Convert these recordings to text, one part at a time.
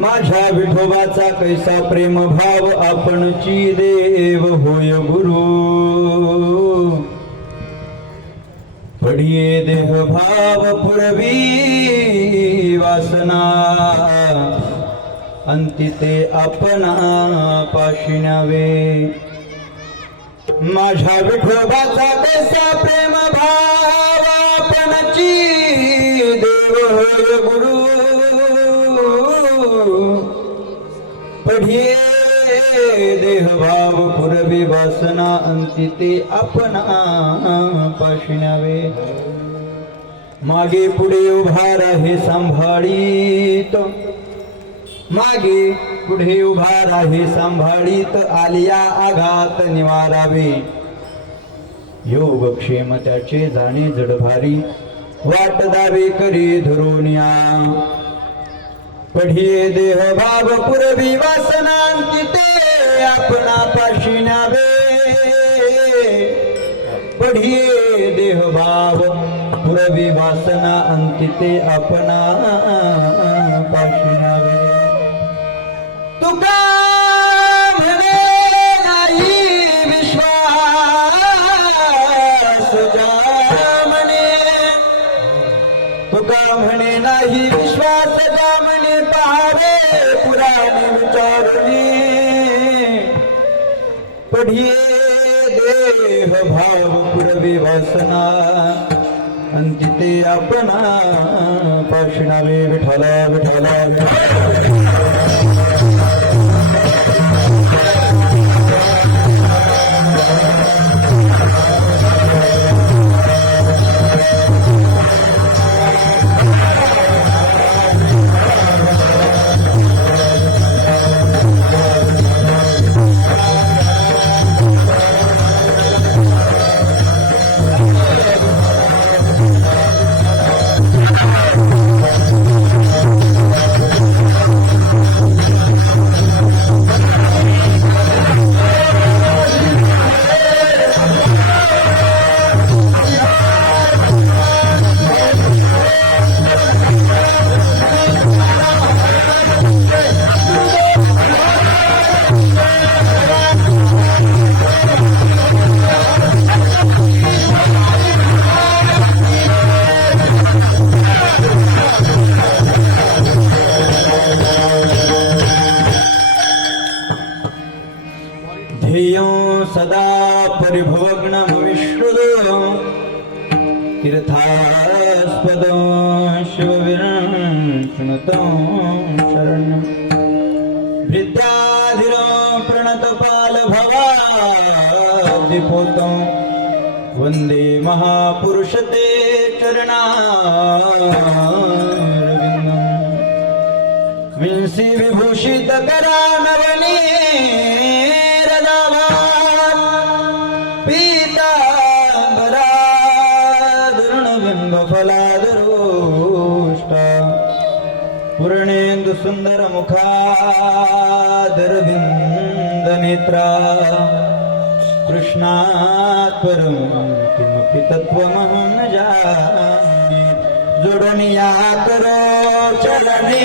माझ्या विठोबाचा कैसा प्रेम भाव आपणची देव होय गुरु पडिये देह भाव पुरवी वासना अंतिते आपणा पाशिण्यावे माझ्या विठोबाचा कैसा प्रेम भाव आपणची देव होय गुरु पढिये देह भाव पुरवी वासना अंतिते आपणा पाशिण्यावे मागे पुढे उभा राहे सांभाळीत मागे पुढे उभा राहे सांभाळीत आलिया आघात निवारावे योगक्षेम त्याचे जाणे जडभारी वाट दावे करी धरुनिया पढिये देह भाव पुरवी वासनांतिते आपणा पाशिण्यावे पढिये देह भाव पुरवी वासना अंतिते आपणा पाशिण्यावे तुका म्हणे नाही विश्वास जामने तुका म्हणे नाही विश्वास जामने पहावे पुराणे विचारणे पढिये देह भाव पुरवी वासना अंतिते आपणा पाशिण्यावे विठ्ठला विठ्ठला ध्येयं सदा परिभवग्नं विश्रुतो तीर्थास्पदं शिवविरण्णतं शरणं भृत्याधिरं प्रणतपालभवाद्दिपोतं वन्दे महापुरुषते चरणारविन्दं विंसी विभूषितकरानवनी फलादरोष्टा पूर्णेन्दु सुंदर मुखादरविंद नेत्रा कृष्णात् परं किमपि तत्त्वमहं न जाने जोडून या करो चरणी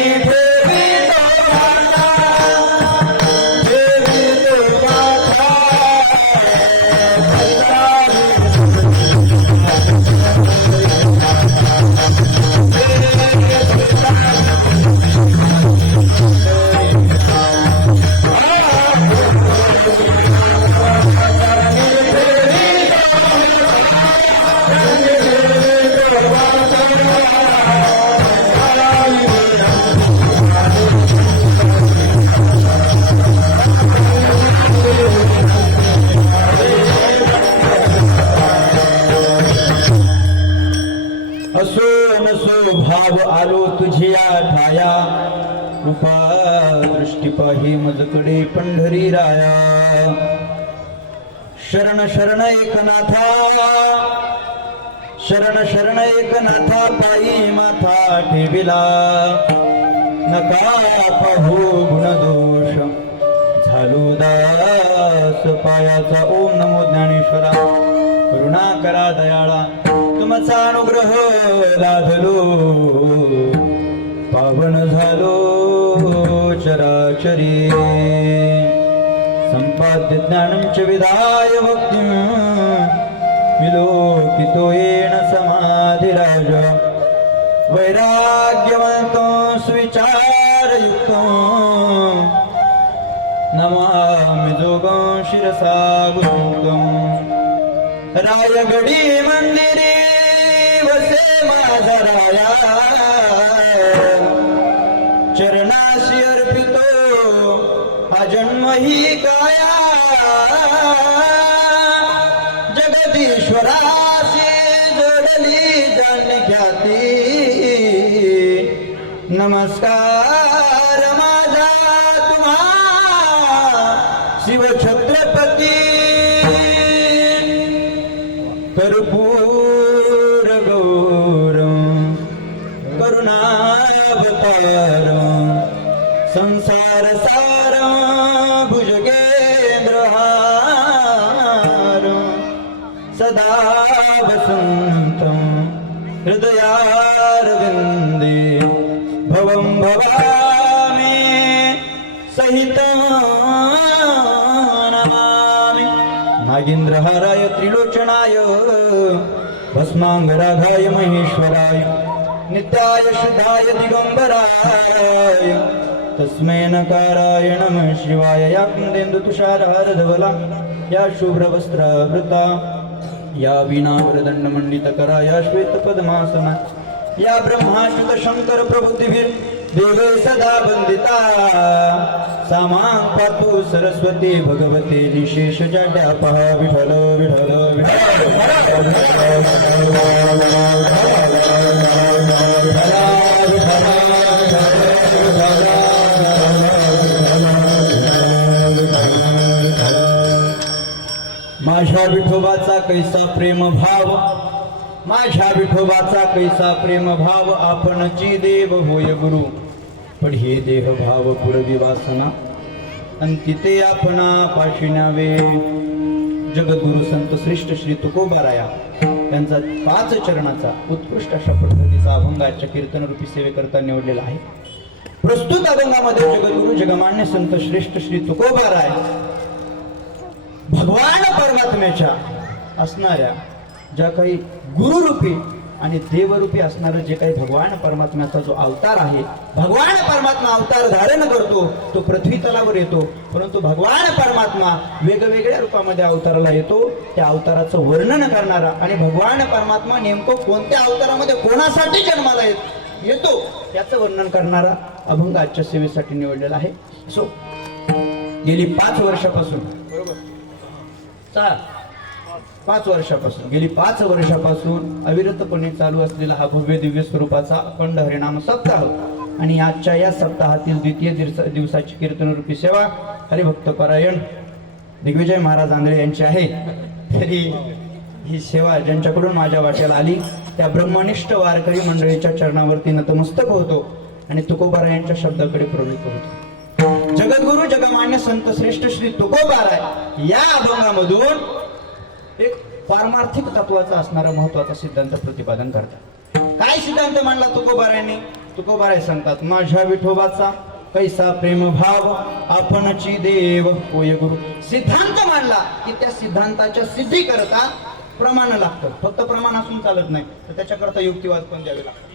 असो नसो भाव आलो तुझिया ठाया कृपा दृष्टी पाही मजकडे पंढरी राया शरण शरण एकनाथा शरण शरण एकनाथा पायी माथा ठेविला नका पाहू गुणदोष झालो दास पायाचा ओम नमो ज्ञानेश्वरा करुणा करा दयाळा तुमचा अनुग्रह लाभलो पावन झालो चराचरी संपाद्य ज्ञानं च विधाय भक्तिं विलोकितो येन समाधिराज वैराग्यवन्तो सुविचारयुक्तो नमामि जोगं शिरसा गुरुं रायगडी मंदिरे वसे माझा राया चरणाशी अर्पितो हा जन्म ही काया जगदीश्वराशी जोडली जाणख्याती नमस्कार माझा तुम्हा शिवछत्रपती कर्पूर गौरं करुणावतारं संसार सारं भुजगेंद्रहारं सदा वसन्तं हृदयारविन्दे भवं भवामि सहितं नमामि नागेन्द्रहाराय त्रिलोचनाय भस्मांगरागाय महेश्वराय नित्याय शुद्धाय दिगंबराय तस्मै नकाराय नमः शिवाय या कुंदेंदु तुषारहार धवला या शुभ्रवस्त्रावृता या वीणावरदंडमंडितकरा या श्वेतपद्मासना या ब्रह्माच्युत शंकर प्रभुतिभिर देवे सदा वंदिता सामां पातु सरस्वती भगवती निशेष जाड्यापः विठ्ठल विठ्ठल माझ्या विठोबाचा कैसा प्रेम भाव माझ्या विठोबाचा कैसा प्रेम भाव आपणची देव होय गुरु पण हे देह भाव पुरवी वासना अंतिते आपणा पाशिनावे जगद्गुरु संत श्रेष्ठ श्री तुकोबाराया यांचा 5 चरणाचा उत्कृष्ट अशा पद्धतीचा अभंगाच्या कीर्तनरूपी सेवेकरता निवडलेला आहे. प्रस्तुत अभंगामध्ये जगद्गुरु जगमान्य संत श्रेष्ठ श्री तुकोबाराय भगवान परमात्म्याच्या असणाऱ्या ज्या काही गुरुरूपी आणि देवरूपी असणारं जे काही भगवान परमात्म्याचा जो अवतार आहे भगवान परमात्मा अवतार धारण करतो तो पृथ्वी तलावर येतो परंतु भगवान परमात्मा वेगवेगळ्या रूपामध्ये अवताराला येतो त्या अवताराचं वर्णन करणारा आणि भगवान परमात्मा नेमकं कोणत्या अवतारामध्ये कोणासाठी जन्माला येतो याचं वर्णन करणारा अभंग आजच्या सेवेसाठी निवडलेला आहे. सो गेली 5 वर्षापासून बरोबर 5 वर्षापासून गेली 5 वर्षापासून अविरतपणे चालू असलेला हा भव्य दिव्य स्वरूपाचा अखंड हरिनाम सप्ताह आणि आजच्या या सप्ताहातील द्वितीय दिवसाची कीर्तनरूपी सेवा हरिभक्त परायण दिग्विजय महाराज आंधळे यांची आहे. तरी ही सेवा ज्यांच्याकडून माझ्या वाट्याला आली त्या ब्रह्मनिष्ठ वारकरी मंडळीच्या चरणावरती नतमस्तक होतो आणि तुकोबाराय यांच्या शब्दाकडे प्रवृत्त होतो. जगद्गुरु जगमान्य संत श्रेष्ठ श्री तुकोबाराय या अभंगामधून एक पारमार्थिक तत्वाचा असणारा महत्वाचा सिद्धांत प्रतिपादन करतात. काय सिद्धांत मांडला तुकोबारायांनी? तुकोबाराय सांगतात माझ्या विठोबाचा कैसा प्रेम भाव आपणची देव होय गुरु. सिद्धांत मांडला की त्या सिद्धांताच्या सिद्धी करता प्रमाण लागतं. फक्त प्रमाण असून चालत नाही तर त्याच्याकरता युक्तिवाद पण द्यावे लागतात.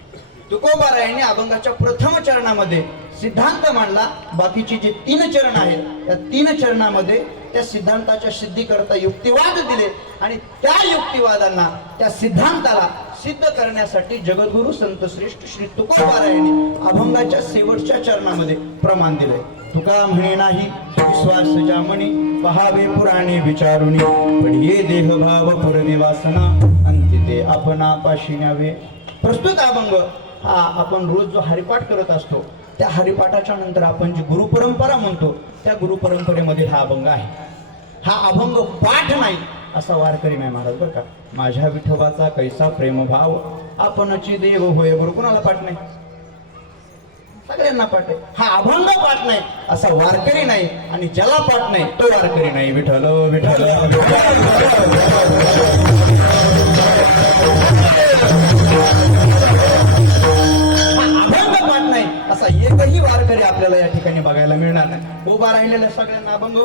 तुकोबारायांनी अभंगाच्या प्रथम चरणामध्ये सिद्धांत मांडला. बाकीची जी 3 चरण आहेत त्या 3 चरणामध्ये त्या सिद्धांताच्या सिद्धी करता युक्तिवाद दिले आणि त्या युक्तिवादांना त्या सिद्धांताला सिद्ध करण्यासाठी जगद्गुरु संत श्रेष्ठ श्री तुकोबारायांनी अभंगाच्या शेवटच्या चरणामध्ये प्रमाण दिले. तुका म्हणे नाही विश्वास जामणी पहावे पुराणे विचारुनी पण हे देहभाव पुरवी वासना अंतिते आपणा पाशी न्यावे. प्रस्तुत अभंग हा आपण रोज जो हरिपाठ करत असतो त्या हरिपाठाच्या नंतर आपण जी गुरुपरंपरा म्हणतो त्या गुरुपरंपरेमध्ये हा अभंग आहे. हा अभंग पाठ नाही असा वारकरी नाही महाराज बरं का. माझ्या विठोबाचा कैसा प्रेमभाव आपणची देव होय गुरु. कोणाला पाठ नाही? सगळ्यांना पाठ आहे. हा अभंग पाठ नाही असा वारकरी नाही आणि ज्याला पाठ नाही तो वारकरी नाही. विठ्ठल विठ्ठल अभंग पाठ नाही असा एकही वारकरी आपल्याला या ठिकाणी बघायला मिळणार नाही. उभा राहिलेल्या सगळ्यांना अभंग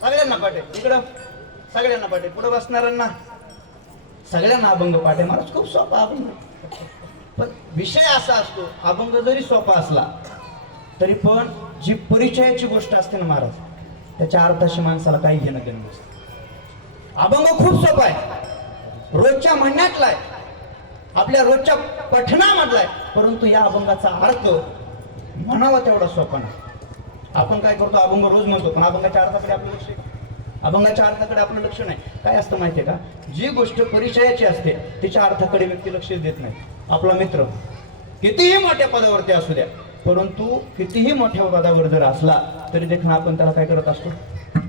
सगळ्यांना पाठे इकडं, सगळ्यांना पाठे पुढे बसणाऱ्यांना सगळ्यांना अभंग पाठे. महाराज खूप सोपा अभंग, पण विषय असा असतो अभंग जरी सोपा असला तरी पण जी परिचयाची गोष्ट असते ना महाराज, त्याच्या अर्थाशी माणसाला काही घेणं देणं नसतं. अभंग खूप सोपा आहे, रोजच्या म्हणण्यातला आहे, आपल्या रोजच्या पठणामधलाय, परंतु या अभंगाचा अर्थ म्हणावा तेवढा सोपा नाही. आपण काय करतो, अभंग रोज म्हणतो, पण अभंगाच्या अर्थाकडे आपलं लक्ष, अभंगाच्या अर्थाकडे आपलं लक्ष नाही. काय असतं माहितीये का, जी गोष्ट परिचयाची असते तिच्या अर्थाकडे व्यक्ती लक्ष देत नाही. आपला मित्र कितीही मोठ्या पदावरती असू द्या, परंतु कितीही मोठ्या पदावर जर असला तरी देखील आपण त्याला काय करत असतो,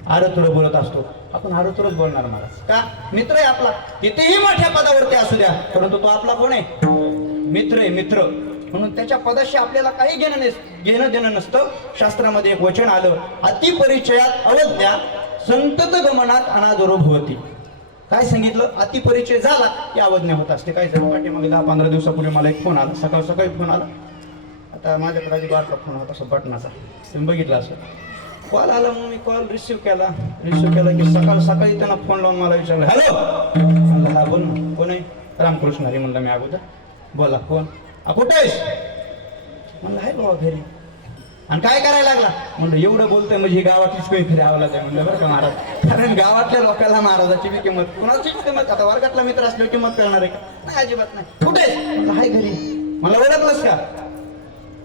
आरतुर बोलत असतो. आपण आरतुरच बोलणार महाराज का, मित्र आहे आपला, कितीही मोठ्या पदावरती असू द्या, परंतु तो आपला कोण आहे, मित्र आहे, मित्र. म्हणून त्याच्या पदाशी आपल्याला काही घेणं देणं नसतं. शास्त्रामध्ये एक वचन आलं, अतिपरिचयात अवज्ञा संतत गमनात अनादरो भवती. काय सांगितलं, अतिपरिचय झाला की अवज्ञा होत असते. काय झालं, पाठीमागे 10-15 दिवसापूर्वी मला एक फोन आला, सकाळी फोन आला. आता माझ्याकडे आधी बारका फोन होता असा बटनाचा, तुम्ही बघितला असं. कॉल आला, मग मी कॉल रिसिव्ह केला की सकाळी त्यांना फोन लावून मला विचारलं, हॅलो म्हणलं, हा बोल ना, कोण आहे, रामकृष्ण हरी म्हणलं मी अगोदर. बोला कोण, कुठे आहेस म्हणलं, आहे बाबा घरी. आणि काय करायला लागला म्हणलं, एवढं बोलतोय म्हणजे गावातलीच काही खरी आवाज आहे म्हणलं बरं का महाराज, कारण गावातल्या लोकांना महाराजाची बी किंमत, कुणाचीच किंमत, आता वर्गातला मित्र असल्यावर किंमत करणार आहे का, नाही अजिबात नाही. कुठे आहेस म्हणलं, हाय घरी. मला ओळखलंस का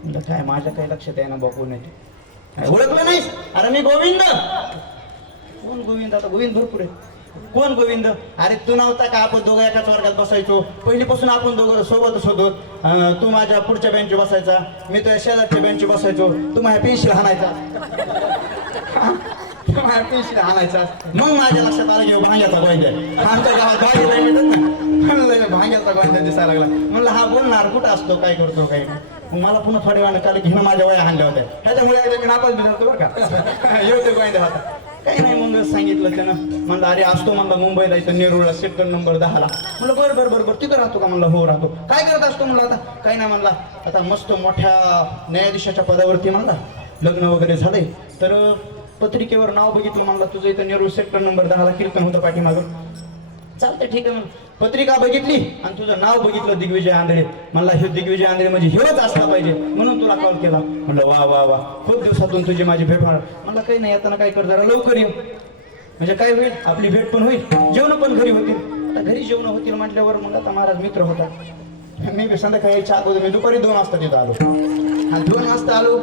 म्हणलं, काय माझ्या काही लक्षात आहे ना बघू नाही, ओळखलं नाहीस, अरे मी गोविंद. कोण गोविंद, आता गोविंद भरपूर आहे, कोण गोविंद, अरे तू नव्हता का, आपण दोघं एकाच वर्गात बसायचो, पहिलीपासून आपण दोघं सोबतच होतो. तू माझ्या पुढच्या बेंचवर बसायचा, मी तुझ्या शेजारच्या बेंचवर बसायचो, तू माझ्या पेन्सिल हाणायचा, तू माझ्या पेन्सिल हाणायचा. मग माझ्या लक्षात आलं की भांग्याचा गोविंद आहे, आमच्या गावात भांगे नाही मिळत ना, भांग्याचा गोविंद दिसायला लागला. म्हणलं हा बोलणार, कुठं असतो, काय करतो, काय नाही. मग मला पुन्हा थोड्या वेळानं काल घेणं माझ्या वया हाणल्या होत्या, त्याच्यामुळे मी नापास बी झालो बरं का, एवढे गोविंद होता. काही नाही, मग सांगितलं त्यानं, म्हणलं अरे असतो म्हणलं मुंबईला, इथं नेरूळला सेक्टर नंबर 10ला. म्हणलं बरं तिथं राहतो का म्हणलं, हो राहतो. काय करत असतो म्हणलं, आता काही नाही म्हणला, आता मस्त मोठ्या न्यायाधीशाच्या पदावरती म्हणला, लग्न वगैरे झालंय, तर पत्रिकेवर नाव बघितलं म्हणला, तुझं इथं नेरूळ सेक्टर नंबर 10ला कीर्तन होतं पाठीमागं. चालतंय ठीक आहे, म्हणून पत्रिका बघितली आणि तुझं नाव बघितलं दिग्विजय आंधळे. म्हणला हे दिग्विजय आंधळे म्हणजे हेच असला पाहिजे, म्हणून तुला कॉल केला. म्हणलं वा खूप दिवसातून तुझी माझी भेट होणार. म्हणलं काही नाही, आता काय कर, जरा लवकर ये, म्हणजे काय होईल, आपली भेट पण होईल, जेवण पण घरी होतील. आता घरी जेवण होतील म्हटल्यावर मग आता महाराज मित्र होता, मी संध्याकाळी यायच्या अगोदर मी दुपारी 2 वाजता तिथं आलो. आणि 2 वाजता आलो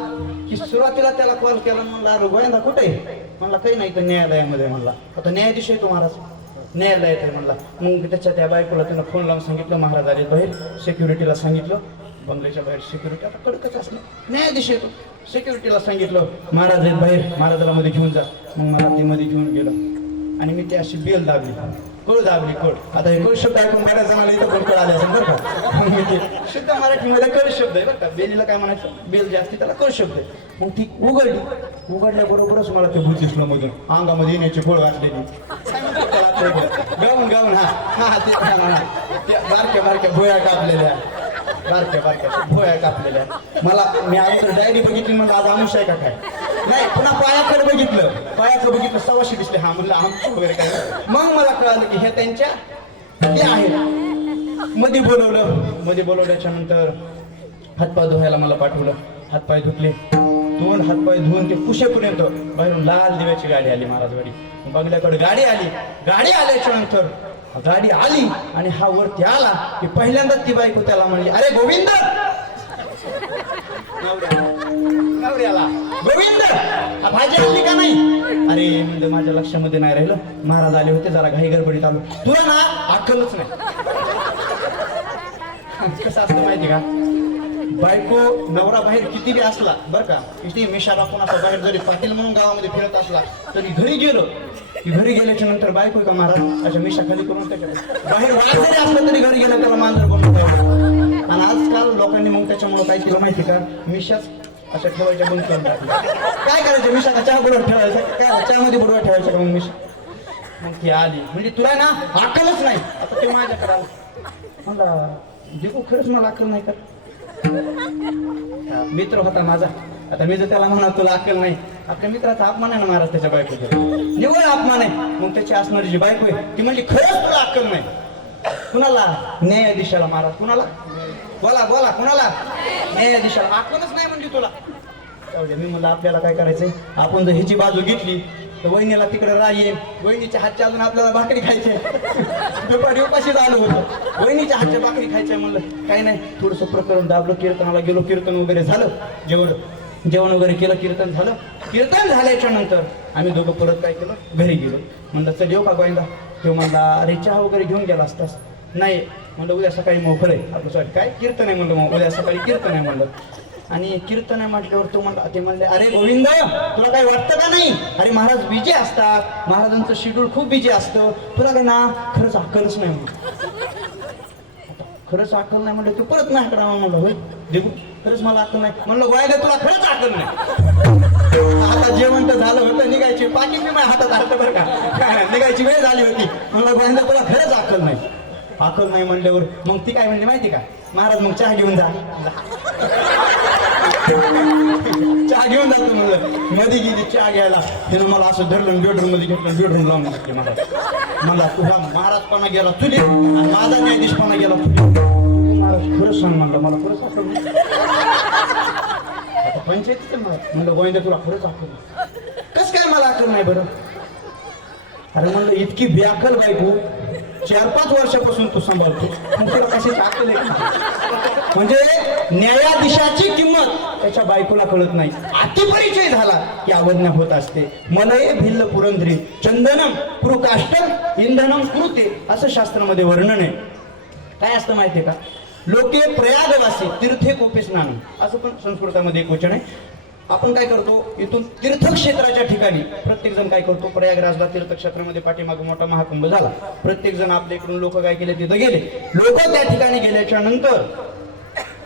की सुरुवातीला त्याला कॉल केला. म्हणला अरे गोविंदा कुठे आहे म्हणला, काही नाही तर न्यायालयामध्ये. म्हणला आता न्यायाधीश आहे तो महाराज, न्यायालयात आहे म्हणला. मग त्याच्या त्या बायकोला त्यानं फोन लावून सांगितलं, महाराज आले बाहेर, सिक्युरिटीला सांगितलं, बंगल्याच्या बाहेर सिक्युरिटी आता कडकच असलं, न्यायाधीश येतो, सिक्युरिटीला सांगितलं महाराज आहेत बाहेर, महाराजाला मध्ये घेऊन जा. मग मला ते मध्ये घेऊन गेलं आणि मी ते अशी बेल दाबली, कळ दाबली, कळ. आता हे कळ शब्द ऐकून बऱ्याच जणांना इथं पण कळ आले असेल बरं का. मग मी ते शुद्ध मराठीमध्ये कळ शब्द आहे बरं का, बेलीला काय म्हणायचं, बेल जे असते त्याला कळ शब्द आहे. मग ती उघडल्याबरोबरच मला ते भूत दिसलं मधून, अंगामध्ये येण्याची गोळ घातलेली, गाऊन हा ते बारक्या भोया कापलेल्या, बारक्या भोया कापलेल्या. मला मी आमचं डायरी बघितली, म्हणलं आज आमुष आहे का काय, नाही पुन्हा पायाकडे बघितलं सवाशी दिसले, हा म्हणलं आमचं वगैरे काय. मग मला कळालं की हे त्यांच्या ते आहेत. मध्ये बोलवल्याच्या नंतर हातपाय धुवायला मला पाठवलं. हातपाय धुतले, 2 हातपाय धुवून ते कुशेपर्यंत बाहेरून लाल दिव्याची गाडी आली महाराजवाडी. बंगल्याकडे गाडी आल्याच्या नंतर गाडी आली आणि हा वरती आला की पहिल्यांदाच ती बायको त्याला म्हणली, अरे गोविंद, नवऱ्याला गोविंद भाजी आणली का नाही. अरे म्हणजे माझ्या लक्षामध्ये नाही राहिलं, महाराज आले होते, जरा घाई गडबडीत आलो. तुला ना अक्कलच नाही. कसं असतं माहिती का, बायको नवरा बाहेर किती बी असला बरं का, किती मिशा राखून असं बाहेर जरी पाटील म्हणून गावामध्ये फिरत असला तरी घरी गेल्याच्या नंतर बायको का महाराज अशा मिशा खाली करून त्याच्या बाहेर जरी असलं तरी घरी गेलं त्याला मांजर बनवून ठेवलं. आणि आजकाल लोकांनी मग त्याच्यामुळे काय केलं माहिती का, मिशाच अशा ठेवायच्या बंद करून टाकल्या. काय करायचं, मिशा का चहा बुडवत ठेवायचा, काय चहामध्ये बुडवत ठेवायचं का मग मिशा. मग ती आली म्हणजे तुला ना अक्कलच नाही. आता ते माझ्याकडे आला, म्हणला देखू खरंच मला अक्कल नाही कर. मित्र होता माझा, आता मी जर त्याला म्हणा तुला अक्कल नाही, आपल्या मित्राचा अपमान आहे ना महाराज त्याच्या बायकोचा, निवड अपमान आहे. मग त्याची असणारी जी बायको आहे ती म्हणली खरंच तुला अक्कल नाही. कुणाला? न्यायाधीशाला महाराज. कुणाला? बोला बोला, कुणाला? न्यायाधीशाला. अक्कलच नाही म्हणजे तुला. मी म्हणलं आपल्याला काय करायचंय, आपण जर ह्याची बाजू घेतली तर वहिनीला तिकडे राग येईल, वहिनीच्या हातच्या अजून आपल्याला भाकरी खायची, दुपारी उपाशी झालं होतं, वहिनीच्या हातच्या भाकरी खायच्या. म्हणलं काही नाही, थोडंसं प्रकरण दाबलं, कीर्तनाला गेलो, कीर्तन वगैरे झालं, जेवण वगैरे केलं, कीर्तन झालं. कीर्तन झाल्याच्या नंतर आम्ही दोघं परत काय केलं, घरी गेलो. म्हणलं चल येऊ का गोविंदा? तो म्हणला अरे चहा वगैरे घेऊन गेला असतास. नाही म्हणलं उद्या सकाळी मोकळ आहे आपलं, सॉरी काय कीर्तन आहे म्हणलं, मग उद्या सकाळी कीर्तन आहे म्हणलं. आणि कीर्तन आहे म्हटल्यावर तो म्हणला, ते म्हणले अरे गोविंद तुला काही वाटतं का नाही? अरे महाराज बिजी असतात, महाराजांचं शेड्यूल खूप बिजी असतं, तुला काय ना खरंच अक्कलच नाही म्हणलं. खरंच अक्कल नाही म्हणलं, तू परत नाही करा म्हणलं. होय देखू खरंच मला अक्कल नाही म्हणलं. गोविंद तुला खरंच अक्कल नाही. आता जेवण तर झालं होतं, निघायची पाकिट मी माझ्या हातात आलं बरं का, निघायची वेळ झाली होती. म्हणलं गोविंद तुला खरंच अक्कल नाही. अक्कल नाही म्हणल्यावर मग ती काय म्हणली माहिती का, महाराज मग चहा घेऊन जा. चहा घेऊन जातो म्हणलं. मध्ये गेली चहा घ्यायला, तिनं मला असं धरलं, बेडरूम मध्ये घेतलं, बेडरूम लावून टाकले. मला तुझा महाराजपणा गेला तुझे आणि माझा न्यायाधीशपणा गेला तुझे. महाराज खरंच सांग म्हणलं, मला खरंच अक्कल नाही. आता पंचायतीचं म्हणलं गोविंद तुला खरंच अक्कल नाही. कस काय मला अक्कल नाही बरं? अरे म्हणलं इतकी बेअक्कल बायको 4-5 वर्षापासून तू सांभाळतो, मग तुला कशाची अक्कल आहे? म्हणजे न्यायाधीशाची किंमत त्याच्या बायकोला कळत नाही. अतिपरिचय झाला की अवज्ञा होत असते. मलये भिल्ल पुरंदरी चंदनम कुरु काष्टम इंधनम कुरुते असं शास्त्रामध्ये वर्णन आहे. काय असतं माहितीये का? लोके प्रयागवासी तीर्थे कोपे स्नान असं पण संस्कृतामध्ये एक वचन आहे. आपण काय करतो, इथून तीर्थक्षेत्राच्या ठिकाणी प्रत्येक जण काय करतो, प्रयागराजला तीर्थक्षेत्रामध्ये पाठीमागे मोठा महाकुंभ झाला, प्रत्येक जण आपल्या इकडून लोक काय केले तिथं गेले. लोक त्या ठिकाणी गेल्याच्या नंतर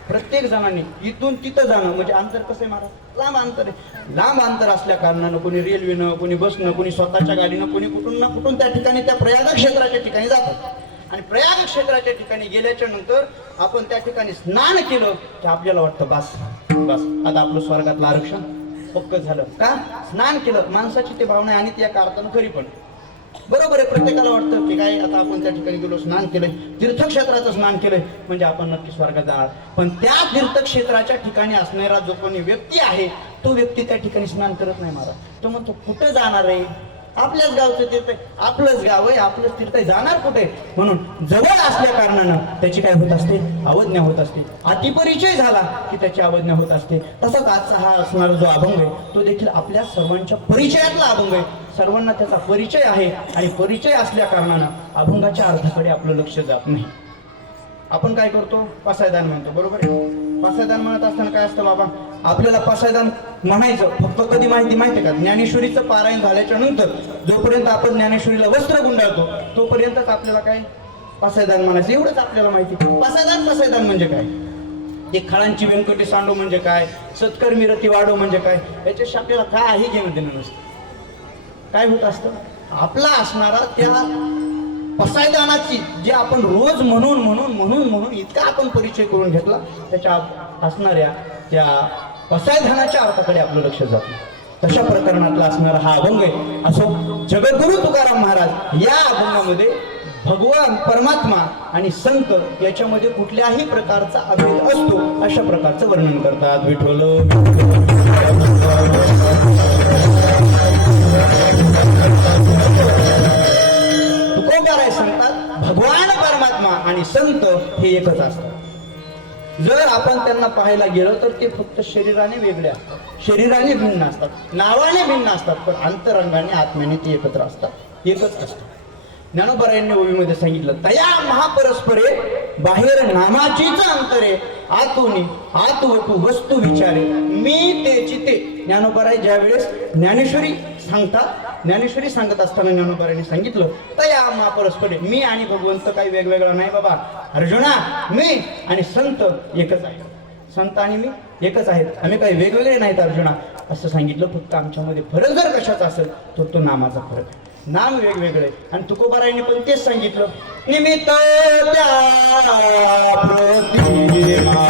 प्रत्येक जणांनी इथून तिथं जाणं म्हणजे अंतर कसं आहे महाराज, लांब अंतर आहे. लांब अंतर असल्या कारणानं कोणी रेल्वेनं, कोणी बसनं, कोणी स्वतःच्या गाडीनं, कोणी कुठून ना कुठून त्या ठिकाणी त्या प्रयाग क्षेत्राच्या ठिकाणी जातात. आणि प्रयाग क्षेत्राच्या ठिकाणी गेल्याच्या नंतर आपण त्या ठिकाणी स्नान केलं की आपल्याला वाटतं बस आता आपलं स्वर्गातलं आरक्षण पक्क झालं. का? स्नान केलं. माणसाची ते भावना आणि त्या अर्थानं खरी पण बरोबर आहे. प्रत्येकाला वाटतं की काय आता आपण त्या ठिकाणी गेलो, स्नान केलंय, तीर्थक्षेत्राचं स्नान केलंय म्हणजे आपण नक्की स्वर्गात जाणार. पण त्या तीर्थक्षेत्राच्या ठिकाणी असणारा जो कोणी व्यक्ती आहे तो व्यक्ती त्या ठिकाणी स्नान करत नाही महाराज. तो म्हणतो कुठं जाणार आहे, आपल्याच गावचं तीर्थ आहे, आपलंच गाव आहे, आपलंच तीर्थ आहे, जाणार कुठे? म्हणून जवळ असल्या कारणानं त्याची काय होत असते, अवज्ञा होत असते. अतिपरिचय झाला की त्याची अवज्ञा होत असते. तसाच आजचा हा असणारा जो अभंग आहे तो देखील आपल्या सर्वांच्या परिचयातला अभंग आहे. सर्वांना त्याचा परिचय आहे आणि परिचय असल्या कारणानं अभंगाच्या अर्थाकडे आपलं लक्ष जात नाही. आपण काय करतो, पासायदान म्हणतो, बरोबर आहे. पासायदान म्हणत असताना काय असतं बाबा, आपल्याला पासायदान म्हणायचं फक्त कधी माहिती का, ज्ञानेश्वरीचं पारायण झाल्याच्या नंतर जोपर्यंत आपण ज्ञानेश्वरीला वस्त्र गुंडाळतो तोपर्यंतच आपल्याला काय पासायदान म्हणायचं, एवढंच आपल्याला माहिती. पासायदान म्हणजे काय, ते खळांची व्यंकटी सांडो म्हणजे काय, सत्कर्मी रती वाढो म्हणजे काय, याच्याशी आपल्याला काही घेणं देणं नसतं. काय होत असतं, आपला असणारा त्या पसायदानाची जे आपण रोज म्हणून इतका आपण परिचय करून घेतला, त्याच्या असणाऱ्या त्या पसायदानाच्या अर्थाकडे आपलं लक्ष जात नाही. तशा प्रकरणातला असणारा हा अभंग आहे. असो जगद्गुरु तुकाराम महाराज या अभंगामध्ये भगवान परमात्मा आणि संत याच्यामध्ये कुठल्याही प्रकारचा अभेद असतो अशा प्रकारचं वर्णन करतात. विठ्ठल तुकोबाराय सांगतात भगवान परमात्मा आणि संत हे एकच असतात. जर आपण त्यांना पाहायला गेलो तर ते फक्त शरीराने वेगळे असतात, शरीराने भिन्न असतात, नावाने भिन्न असतात, पण अंतरंगाने आत्म्याने ते एकत्र असतात, एकच असतात. ज्ञानोबरायांनी ओवीमध्ये सांगितलं, तया महापरस्परे बाहेर नामाचीच अंतरे आतून आतवतू वस्तू विचारे मी तेची ते. ज्ञानोबराय ज्या वेळेस ज्ञानेश्वरी सांगत असताना ज्ञानोबरायांनी सांगितलं, तया महापरस्परे, मी आणि भगवंत काही वेगवेगळा नाही बाबा. अर्जुना, मी आणि संत एकच आहे, संत आणि मी एकच आहेत, आम्ही काही वेगवेगळे नाहीत अर्जुना असं सांगितलं. फक्त आमच्यामध्ये फरक जर कशाचा असेल तर तो नामाचा फरक आहे. नाम वेगवेगळे. आणि तुकोबारायांनी पण तेच सांगितलं, निमित्त त्या प्रतिमा,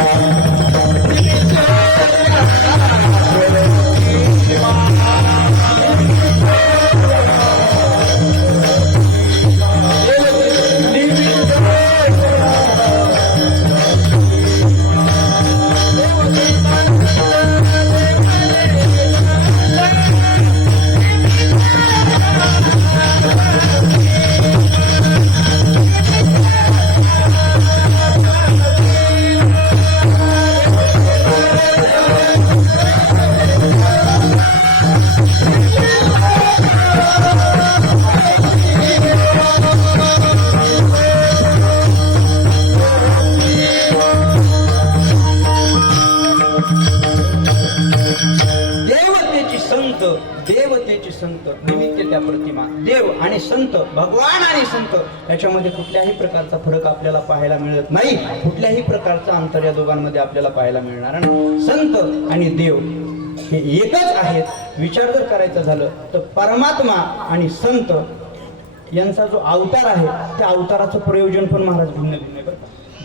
देवतेची संत, निमित्त त्या प्रतिमा. देव आणि संत, भगवान आणि संत याच्यामध्ये कुठल्याही प्रकारचा फरक आपल्याला पाहायला मिळत नाही. कुठल्याही प्रकारचा अंतर या दोघांमध्ये आपल्याला पाहायला मिळणार नाही. संत आणि देव हे एकच आहेत. विचार जर करायचा झालं तर परमात्मा आणि संत यांचा जो अवतार आहे त्या अवताराचं प्रयोजन पण महाराज भिन्न भिन्न आहे.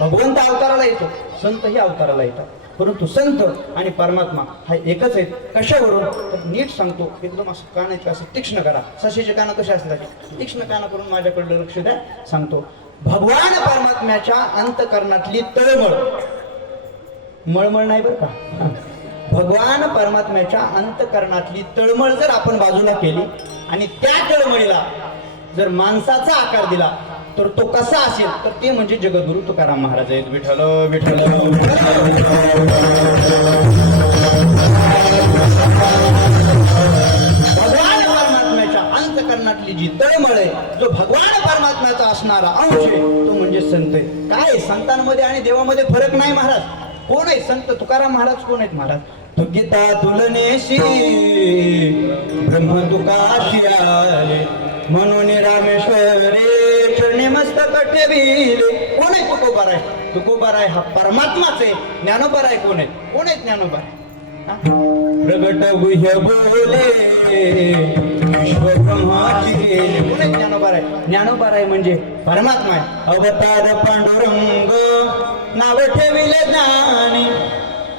भगवंत अवताराला येतो, संत ही अवताराला येतात, परंतु संत आणि परमात्मा हा एकच आहेत. कशावरून तर नीट सांगतो, एकदम असं कानाचं असं तीक्ष्ण करा. सशीचे कान कसे असतात, तीक्ष्ण कान करून माझ्याकडे लक्ष द्या. सांगतो, भगवान परमात्म्याच्या अंतकरणातली तळमळ, मळमळ नाही बरं का, भगवान परमात्म्याच्या अंतकरणातली तळमळ जर आपण बाजूला केली आणि त्या तळमळीला जर माणसाचा आकार दिला तर तो कसा असेल, तर ते म्हणजे जगद्गुरु तुकाराम महाराज आहेत. विठ्ठल विठ्ठल. भगवान परमात्म्याच्या अंतकरणातली जी तळमळ आहे, जो भगवान परमात्म्याचा असणारा अंश आहे, तो म्हणजे संत आहे. काय संतांमध्ये आणि देवामध्ये फरक नाही महाराज. कोण आहे संत? तुकाराम महाराज कोण आहेत महाराज? तुकिता तुलनेशी ब्रह्म तुकाशी आले, म्हणून रामेश्वरे चरणी मस्तक ठेविले. कोण आहे तुकोबाराय? तुकोबाराय हा परमात्माच आहे. ज्ञानोबाराय कोण आहे? कोण आहे ज्ञानोबाराय? प्रगट गुह्य बोले विश्व ब्रह्माची गेले. कोण आहे ज्ञानोबाराय? ज्ञानोबाराय म्हणजे परमात्मा आहे. अवतार पांडुरंग नाव ठेविले ज्ञानी.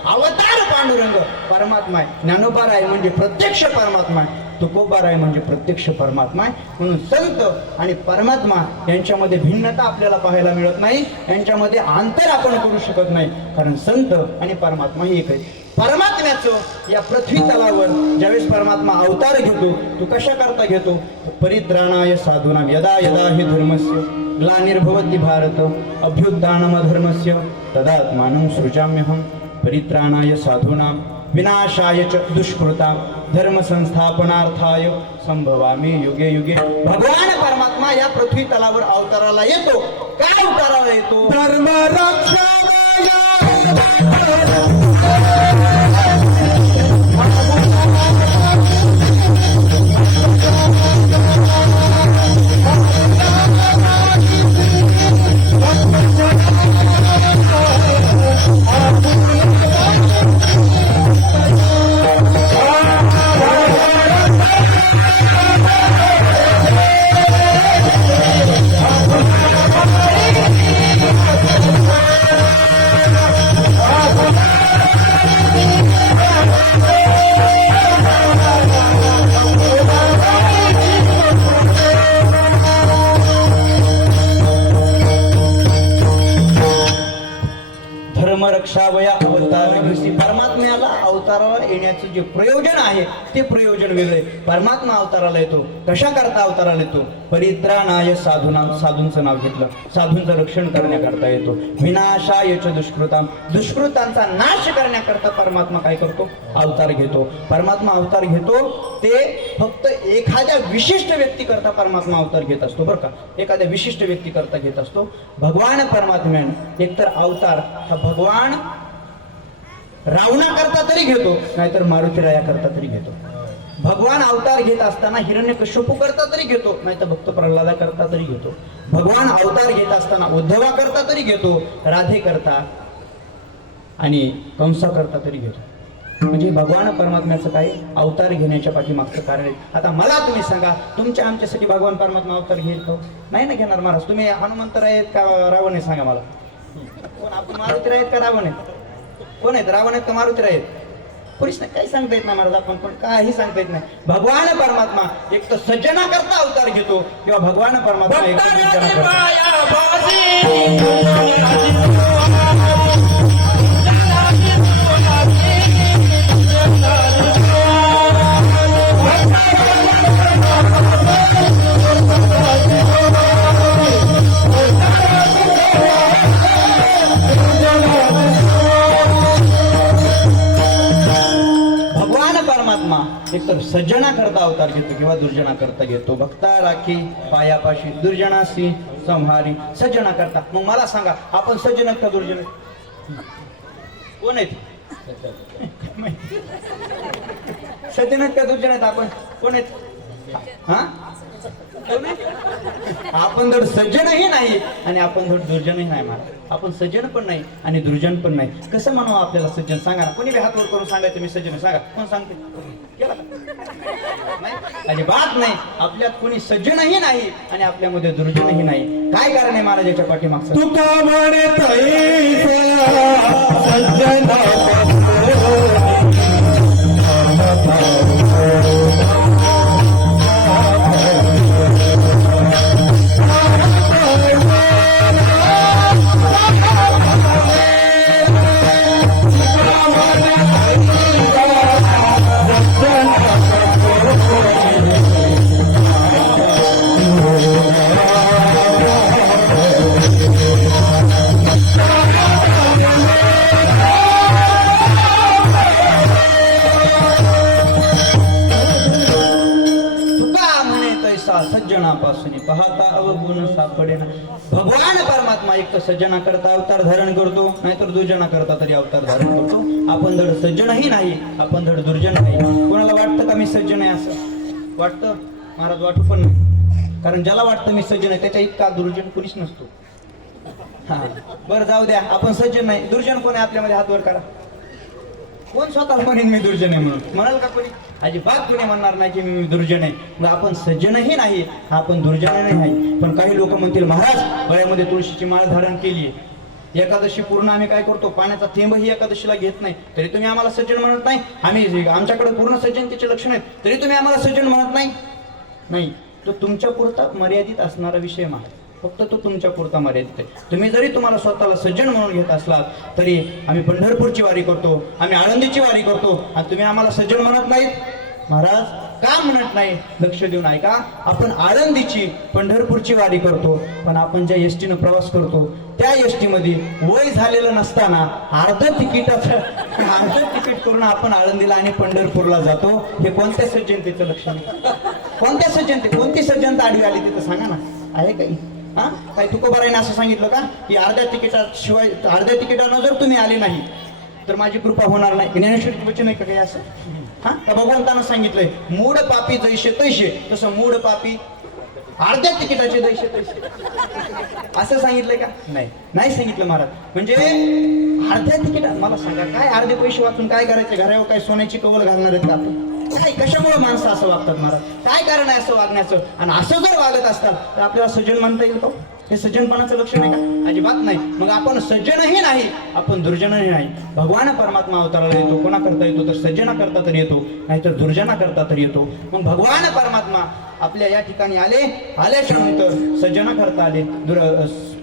अवतार पांडुरंग परमात्मा आहे. ज्ञानोबाराय म्हणजे प्रत्यक्ष परमात्मा आहे. तुकोबाराय म्हणजे प्रत्यक्ष परमात्मा आहे. म्हणून संत आणि परमात्मा यांच्यामध्ये भिन्नता आपल्याला पाहायला मिळत नाही. यांच्यामध्ये अंतर आपण करू शकत नाही, कारण संत आणि परमात्मा हे एक आहे. परमात्म्याचं या पृथ्वी तलावर ज्यावेळेस परमात्मा अवतार घेतो, तो कशा करता घेतो? परित्राणाय साधूनां यदा यदा हि धर्मस्य ग्लानिर्भवति भारत अभ्युत्थानमधर्मस्य तदात्मानं सृजाम्यहं. परित्राणाय साधूनां विनाशाय च दुष्कृतां धर्म संस्थापनार्थाय संभवामी युगे युगे. भगवान परमात्मा या पृथ्वी तलावर अवताराला येतो. काय अवताराला येतो? धर्म रक्षावया अवतार घेसी. परमात्म्याला अवताराला येण्याचं जे प्रयोजन आहे ते प्रयोजन वेगळे. परमात्मा अवताराला येतो. कशा करता अवताराला येतो? परित्राणाय साधूनां, साधूंचं नाव घेतलं, साधूंचं रक्षण करण्याकरता येतो. विनाशाय च दुष्कृतां, दुष्कृतांचा नाश करण्याकरता परमात्मा काय करतो? अवतार घेतो. परमात्मा अवतार घेतो ते फक्त एखाद्या विशिष्ट व्यक्ती करता परमात्मा अवतार घेत असतो बरं का. एखाद्या विशिष्ट व्यक्ती करता घेत असतो. भगवान परमात्म्याने एकतर अवतार हा भगवान रावणा करता तरी घेतो, नाहीतर मारुतीराया करता तरी घेतो. भगवान अवतार घेत असताना हिरण्यकश्यपू करता तरी घेतो, नाहीतर भक्त प्रल्हादा करता तरी घेतो. भगवान अवतार घेत असताना उद्धवा करता तरी घेतो, राधे करता आणि कंसा करता तरी घेतो. म्हणजे भगवान परमात्म्याचं काय अवतार घेण्याच्या पाठीमागचं कारण आहे. आता मला तुम्ही सांगा, तुमच्या आमच्यासाठी भगवान परमात्मा अवतार घेईल का? नाही ना घेणार महाराज. तुम्ही हनुमंत आहेत का रावण आहे सांगा मला. कोण आपण मारुती आहेत का रावण आहेत? कोण आहेत? रावण आहेत का मारुती आहेत? कोणीच नाही. काही सांगता येत नाही महाराज. आपण पण काही सांगता येत नाही. भगवान परमात्मा एक तर सज्जना करता अवतार घेतो किंवा भगवान परमात्मा एक तर दुर्जना करता. एक तर सज्जना करता अवतार घेतो किंवा दुर्जना करता घेतो. भक्ता राखी पायापाशी दुर्जनासी संहारी. सज्जना करता. मग मला सांगा, आपण सज्जन का दुर्जन? कोण आहेत? सज्जन का दुर्जन आहेत आपण? कोण आहेत? हा, आपण धड सज्जनही नाही आणि आपण धड दुर्जनही नाही. मला आपण सज्जन पण नाही आणि दुर्जन पण नाही. कसं म्हणावं आपल्याला सज्जन? सांगा ना. कोणी हात वर करून सांगायचं मी सज्जन? सांगा कोण सांगते? केला का? नाही, अजिबात नाही. आपल्यात कोणी सज्जनही नाही आणि आपल्यामध्ये दुर्जनही नाही. काय कारण आहे महाराजाच्या पाठीमागचं? तुका म्हणे सज्जन सज्जनापासून पाहता अवगुण सापडेना. भगवान परमात्मा एक तर सज्जना करता अवतार धारण करतो, नाहीतर दुर्जना करता तरी अवतार धारण करतो. आपण धड सज्जनही नाही, आपण धड दुर्जन नाही. कोणाला वाटतं का मी सज्जन आहे? असं वाटतं महाराज? वाटू पण नाही. कारण ज्याला वाटतं मी सज्जन आहे त्याच्या इतका दुर्जन कुणीच नसतो. हा, बरं जाऊ द्या. आपण सज्जन नाही. दुर्जन कोण आहे आपल्यामध्ये? हात वर करा. कोण स्वतः म्हणेन मी दुर्जन आहे म्हणून? म्हणाल का कोणी? अजिबात कोणी म्हणणार नाही की मी दुर्जन आहे. मग आपण सज्जनही नाही, आपण दुर्जनही नाही. पण काही लोक म्हणतील महाराज गळ्यामध्ये तुळशीची माळ धारण केली आहे, एकादशी पूर्ण आम्ही काय करतो, पाण्याचा थेंबही एकादशीला घेत नाही, तरी तुम्ही आम्हाला सज्जन म्हणत नाही. आम्ही आमच्याकडे पूर्ण सज्जनतेचे लक्षण आहेत, तरी तुम्ही आम्हाला सज्जन म्हणत नाही. नाही, तो तुमच्या पुरता मर्यादित असणारा विषय महाराज. फक्त तो तुमच्या पुरता मर्यादित आहे. तुम्ही जरी तुम्हाला स्वतःला सज्जन म्हणून घेत असलात तरी आम्ही पंढरपूरची वारी करतो, आम्ही आळंदीची वारी करतो आणि तुम्ही आम्हाला सज्जन म्हणत नाहीत. महाराज का म्हणत नाही? लक्ष देऊन ऐका. आपण आळंदीची पंढरपूरची वारी करतो, पण आपण ज्या एसटीनं प्रवास करतो त्या एसटी मध्ये वय झालेलं नसताना अर्ध तिकीट करून आपण आळंदीला आणि पंढरपूरला जातो. हे कोणत्या सज्जनतेचं लक्षण? कोणत्या सज्जनते? कोणती सज्जनता आडवी आली तिथं सांगा ना. आहे काही? हा, काय तुकोबारायने असं सांगितलं का की अर्ध्या तिकिटानं जर तुम्ही आले नाही तर माझी कृपा होणार नाही? ज्ञानेश्वरीचं वचन आहे का काही असं? हा, तर भगवंतानं सांगितलंय मूड पापी जैसे तैसे, तसं मूड पापी अर्ध्या तिकिटाचे जैसे तैसे. असं सांगितलंय का? नाही सांगितलं महाराज. म्हणजे अर्ध्या तिकीट मला सांगा, काय अर्धे पैसे वाचून काय करायचे? घरावर काय सोन्याची कवल घालणार आहेत का आपण? काय, कशामुळे माणसं असं वागतात महाराज? काय कारण आहे असं वागण्याचं? आणि असं जर वागत असतात तर आपल्याला सज्जन म्हणता येईल का? हे सज्जनपणाचं लक्षण आहे का? अजिबात नाही. मग आपण सज्जनही नाही, आपण दुर्जनही नाही. भगवान परमात्मा अवताराला येतो, कोणा करता येतो? तर सज्जना करता तरी येतो, नाहीतर दुर्जना करता तरी येतो. मग भगवान परमात्मा आपल्या या ठिकाणी आल्याच्या नंतर सज्जना करता आले,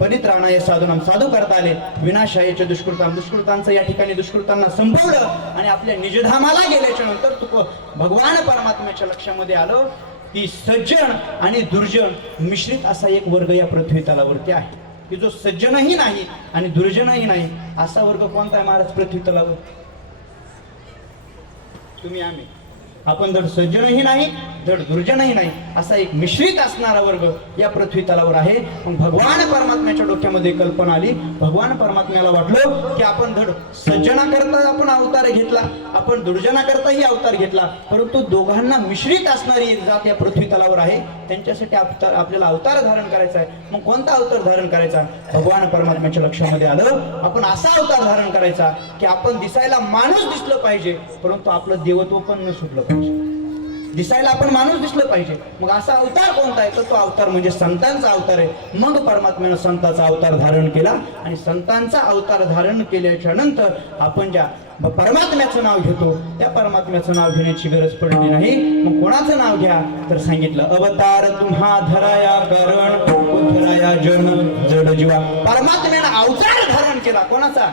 परित्राणाय साधूनाम साधू करता आले, विनाशायचे दुष्कृतांचं या ठिकाणी दुष्कृतांना संपवलं आणि आपल्या निजधामाला गेल्याच्या नंतर तू भगवान परमात्म्याच्या लक्षामध्ये आलं की सज्जन आणि दुर्जन मिश्रित असा एक वर्ग या पृथ्वी तलावरती आहे, की जो सज्जनही नाही आणि दुर्जनही नाही असा वर्ग कोणता आहे महाराज पृथ्वी तलावर? तुम्ही आम्ही. आपण धड सज्जनही नाही धड दुर्जनही नाही असा एक मिश्रित असणारा वर्ग या पृथ्वी तलावर आहे. मग भगवान परमात्म्याच्या डोक्यामध्ये कल्पना आली. भगवान परमात्म्याला वाटलं की आपण धड सज्जना करता आपण अवतार घेतला, आपण दुर्जना करताही अवतार घेतला, परंतु दोघांना मिश्रित असणारी एक जात या पृथ्वी तलावर आहे. त्यांच्यासाठी आपल्याला अवतार धारण करायचा आहे. मग कोणता अवतार धारण करायचा? भगवान परमात्म्याच्या लक्षामध्ये आलं आपण असा अवतार धारण करायचा की आपण दिसायला माणूस दिसलं पाहिजे, परंतु आपलं देवत्व पण न सुटलं पाहिजे. दिसायला आपण माणूस दिसलं पाहिजे. मग असा अवतार कोणता आहे? तर तो अवतार म्हणजे संतांचा अवतार आहे. मग परमात्म्यानं संतांचा अवतार धारण केला आणि संतांचा अवतार धारण केल्याच्या नंतर आपण ज्या परमात्म्याचं नाव घेतो त्या परमात्म्याचं नाव घेण्याची गरज पडली नाही. मग कोणाचं नाव घ्या? तर सांगितलं अवतार तुम्हा धराया कारण उद्धराया जन जड जीवा. परमात्म्यानं अवतार धारण केला. कोणाचा?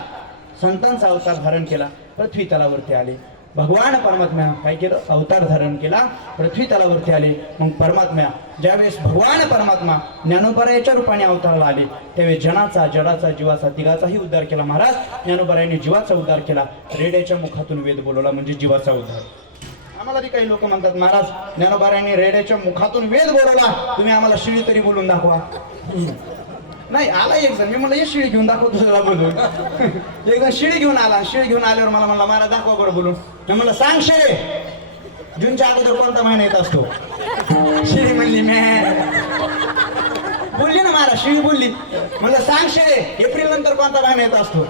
संतांचा अवतार धारण केला. पृथ्वी तलावरती आले. भगवान परमात्म्या काय केलं? अवतार धारण केला, पृथ्वी तलावरती आले. मग परमात्म्या ज्यावेळेस भगवान परमात्मा ज्ञानोबरायाच्या रूपाने अवताराला आले त्यावेळेस जनाचा जडाचा जीवाचा तिघाचाही उद्धार केला. महाराज ज्ञानोबरायाने जीवाचा उद्धार केला. रेड्याच्या मुखातून वेद बोलवला म्हणजे जीवाचा उद्धार. आम्हाला बी काही लोक म्हणतात महाराज ज्ञानोबरायाने रेड्याच्या मुखातून वेद बोलवला, तुम्ही आम्हाला शिळी तरी बोलून दाखवा. नाही आला एक जण, मी म्हणलं हे शिळी घेऊन दाखवतो सगळा बोलून. एक जण शिळी घेऊन आला. शिळी घेऊन आल्यावर मला म्हणला महाराज दाखवा बरं बोलून. मी म्हणलं सांग शिळे जूनच्या अगोदर कोणता महिना येत असतो? शिळी म्हणली बोलली ना महाराज, शिळी बोलली. म्हणलं सांग शिळे एप्रिल नंतर कोणता महिना येत असतो?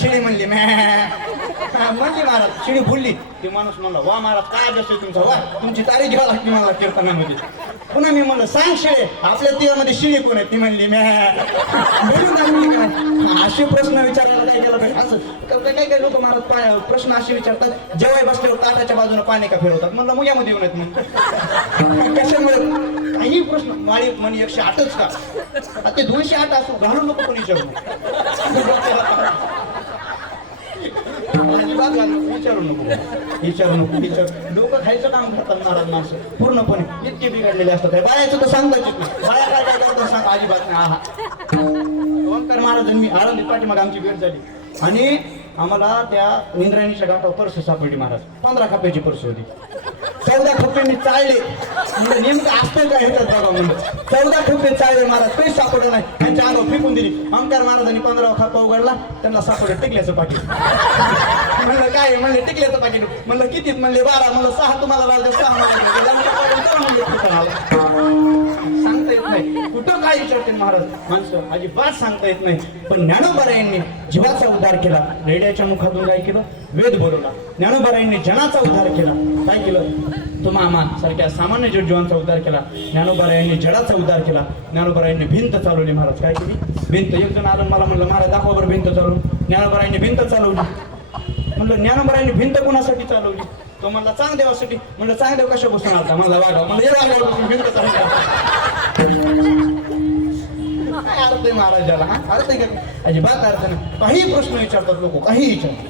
शिळी म्हणली म्हणली महाराज. शिळी बोलली. ते माणूस म्हणला वा महाराज काय अभ्यास आहे तुमचा, वा तुमची तारीख घ्यावी लागते मला कीर्तनामध्ये. पुन्हा मी म्हणलं सांग शिळे आपल्या तिघामध्ये शिळी कोण आहे? ती म्हणली असे प्रश्न विचारला काय केलं पाहिजे? असं काही काही लोक महाराज प्रश्न असे विचारतात जेव्हा बसल्यावर ताटाच्या बाजूने पाणी का फिरवतात. म्हणलं मुग्यामध्ये येऊन येत मग कशामुळे काही प्रश्न माळी म्हणे 108च का? ते 208 असो घालून नको कोणी विचारू नको डोकं खायचं काम करतात महाराज माणसं पूर्णपणे इतके बिघडलेले असतात. बाळायचं तर सांगताच येत नाही. बाळा काय काय करतात सांग अजिबात नाही. ओंकार महाराजांनी आळंदीत पाठीमागे आमची भेट झाली आणि आम्हाला त्या इंद्रायणीच्या घाटावर पर्स सापडली महाराज. 15 खप्प्याची पर्स होती. 14 खप्प्यांनी चाळले. म्हणजे नेमकं असतं काय येतात बघा म्हणलं. 14 खप्पे चाळले महाराज, काही सापडलं नाही. त्यांच्या अंगावर फेकून दिली. ओंकार महाराजांनी 15वा खप्पा उघडला, त्यांना सापडलं टिकल्याचं पाकिट. म्हणलं काय? म्हणले टिकल्याचं पाकिट. म्हणलं कितीत? म्हणले 12. म्हणलं 6 तुम्हाला राहते 6 सांगता येत नाही. कुठं काय विचारते महाराज माणसं अजिबात सांगता येत नाही. पण ज्ञानोबरायांनी जीवाचा उद्धार केला. रेड्याच्या मुखातून काय केलं? वेद बोलवला. ज्ञानोबरायांनी जनाचा उद्धार केला. काय केलं? तुम्हा सारख्या सामान्य जीवांचा उद्धार केला. ज्ञानोबरायांनी जडाचा उद्धार केला. ज्ञानोबरायांनी भिंत चालवली. महाराज काय केली? भिंत. एक जण आलं मला म्हणलं महाराज दाखवा बरं भिंत चालवून. ज्ञानोबरायांनी भिंत चालवली. म्हणलं ज्ञानोबरायांनी भिंत कोणासाठी चालवली? तो म्हणला चांगदेवासाठी. म्हणलं चांगदेव कशा बसून आलता? म्हणला वागाव. म्हणलं हे वागाव बसून भिंत चालवली. काय अर्थ आहे महाराजाला? हा अर्थ आहे का? अजिबात अर्थ नाही. काही प्रश्न विचारतात लोक, काही विचारतात.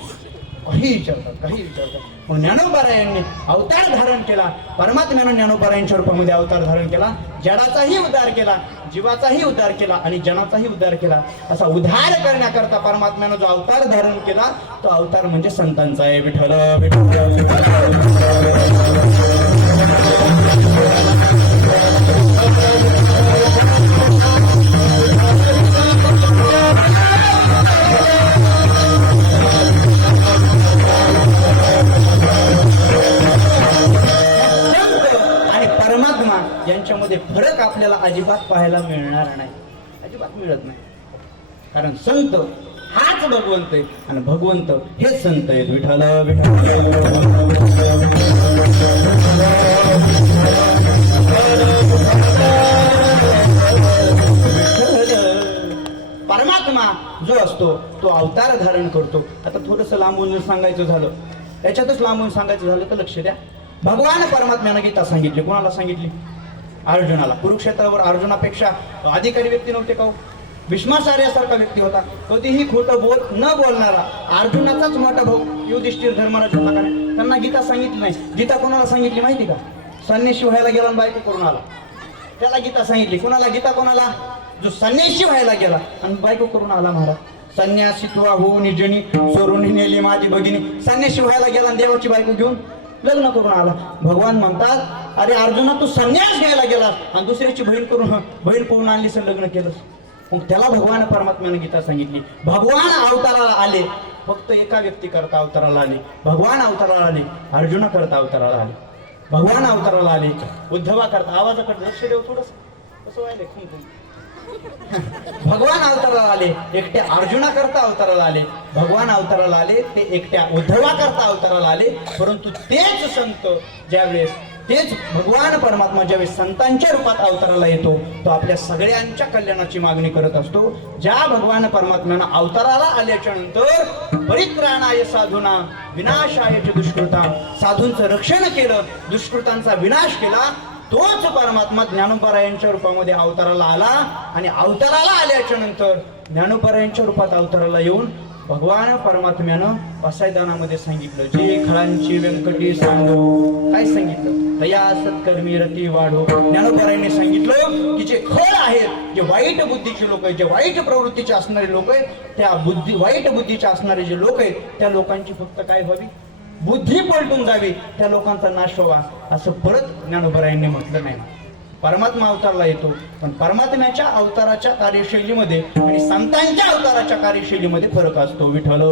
मग ज्ञानोबरायांनी अवतार धारण केला. परमात्म्यानं ज्ञानोबरायांच्या रूपामध्ये अवतार धारण केला. जडाचाही उद्धार केला, जीवाचाही उद्धार केला आणि जनाचाही उद्धार केला. असा उद्धार करण्याकरता परमात्म्यानं जो अवतार धारण केला तो अवतार म्हणजे संतांचा आहे. विठ्ठल यांच्यामध्ये फरक आपल्याला अजिबात पाहायला मिळणार नाही. अजिबात मिळत नाही. कारण संत हाच भगवंत आहे आणि भगवंत हेच संत आहेत. विठ्ठल परमात्मा जो असतो तो अवतार धारण करतो. आता थोडस लांबून सांगायचं झालं, याच्यातच लांबून सांगायचं झालं तर लक्ष द्या. भगवान परमात्म्यानं गीता सांगितली. कोणाला सांगितली? अर्जुनाला. कुरुक्षेत्रावर अर्जुनापेक्षा अधिकारी व्यक्ती नव्हते का? भीष्माचार्यासारखा व्यक्ती होता. कधीही खोटं न बोलणारा अर्जुनाचाच मोठा भाऊ युधिष्ठिर धर्मराज होता का नाही? त्यांना गीता सांगितली नाही. गीता कोणाला सांगितली माहिती का? संन्यासी व्हायला गेला आणि बायको करून आला त्याला गीता सांगितली. कोणाला? गीता कोणाला? जो संन्यासी व्हायला गेला आणि बायको करून आला. महाराज संन्यासित्वा हो निजनी चोरून नेली माझी भगिनी. संन्यासी व्हायला गेला आणि देवाची बायको घेऊन लग्न करून आला. भगवान म्हणतात, अरे अर्जुना तू संन्यास घ्यायला गेलास आणि दुसऱ्याची बहीण पळून आणलीस आणि लग्न केलंस. मग त्याला भगवान परमात्म्याने गीता सांगितली. भगवान अवताराला आले, फक्त एका व्यक्ती करता अवताराला आले. भगवान अवताराला आले, अर्जुना करता अवताराला आले. भगवान अवताराला आले, उद्धवा करता. आवाजाकडे लक्ष देऊ थोडस, कसं व्हायला भगवान अवताराला आले, एकट्या अर्जुना करता अवताराला आले. भगवान अवताराला आले, ते एकट्या उद्धवा करता अवताराला आले. परंतु तेच संत ज्यावेळेस, तेच भगवान परमात्मा ज्यावेळेस संतांच्या रूपात अवताराला येतो, तो आपल्या सगळ्यांच्या कल्याणाची मागणी करत असतो. ज्या भगवान परमात्म्यानं अवताराला आल्याच्या नंतर परित्राणाय साधूना विनाशाय च दुष्कृता, साधूंचं रक्षण केलं, दुष्कृतांचा विनाश केला. तोच परमात्मा ज्ञानोबरायांच्या रूपामध्ये अवताराला आला. आणि अवताराला आल्याच्या नंतर ज्ञानोबरायांच्या रूपात अवताराला येऊन भगवान परमात्म्यानं पसायदानामध्ये सांगितलं, जे खळांची व्यंकटी सांगो. काय सांगितलं? तया सत्कर्मी रती वाढो. ज्ञानोबरायांनी सांगितलं की जे खळ आहेत, जे वाईट बुद्धीचे लोक आहेत, जे वाईट प्रवृत्तीचे असणारे लोक आहेत, त्या वाईट बुद्धीचे असणारे जे लोक आहेत, त्या लोकांची फक्त काय व्हावी? बुद्धी पलटून जावी, त्या लोकांचा नाश व्हावा. असं परत ज्ञानोबरायांनी म्हटलं नाही. परमात्मा अवतारला येतो, पण परमात्म्याच्या अवताराच्या कार्यशैलीमध्ये आणि संतांच्या अवताराच्या कार्यशैलीमध्ये फरक असतो. विठ्ठल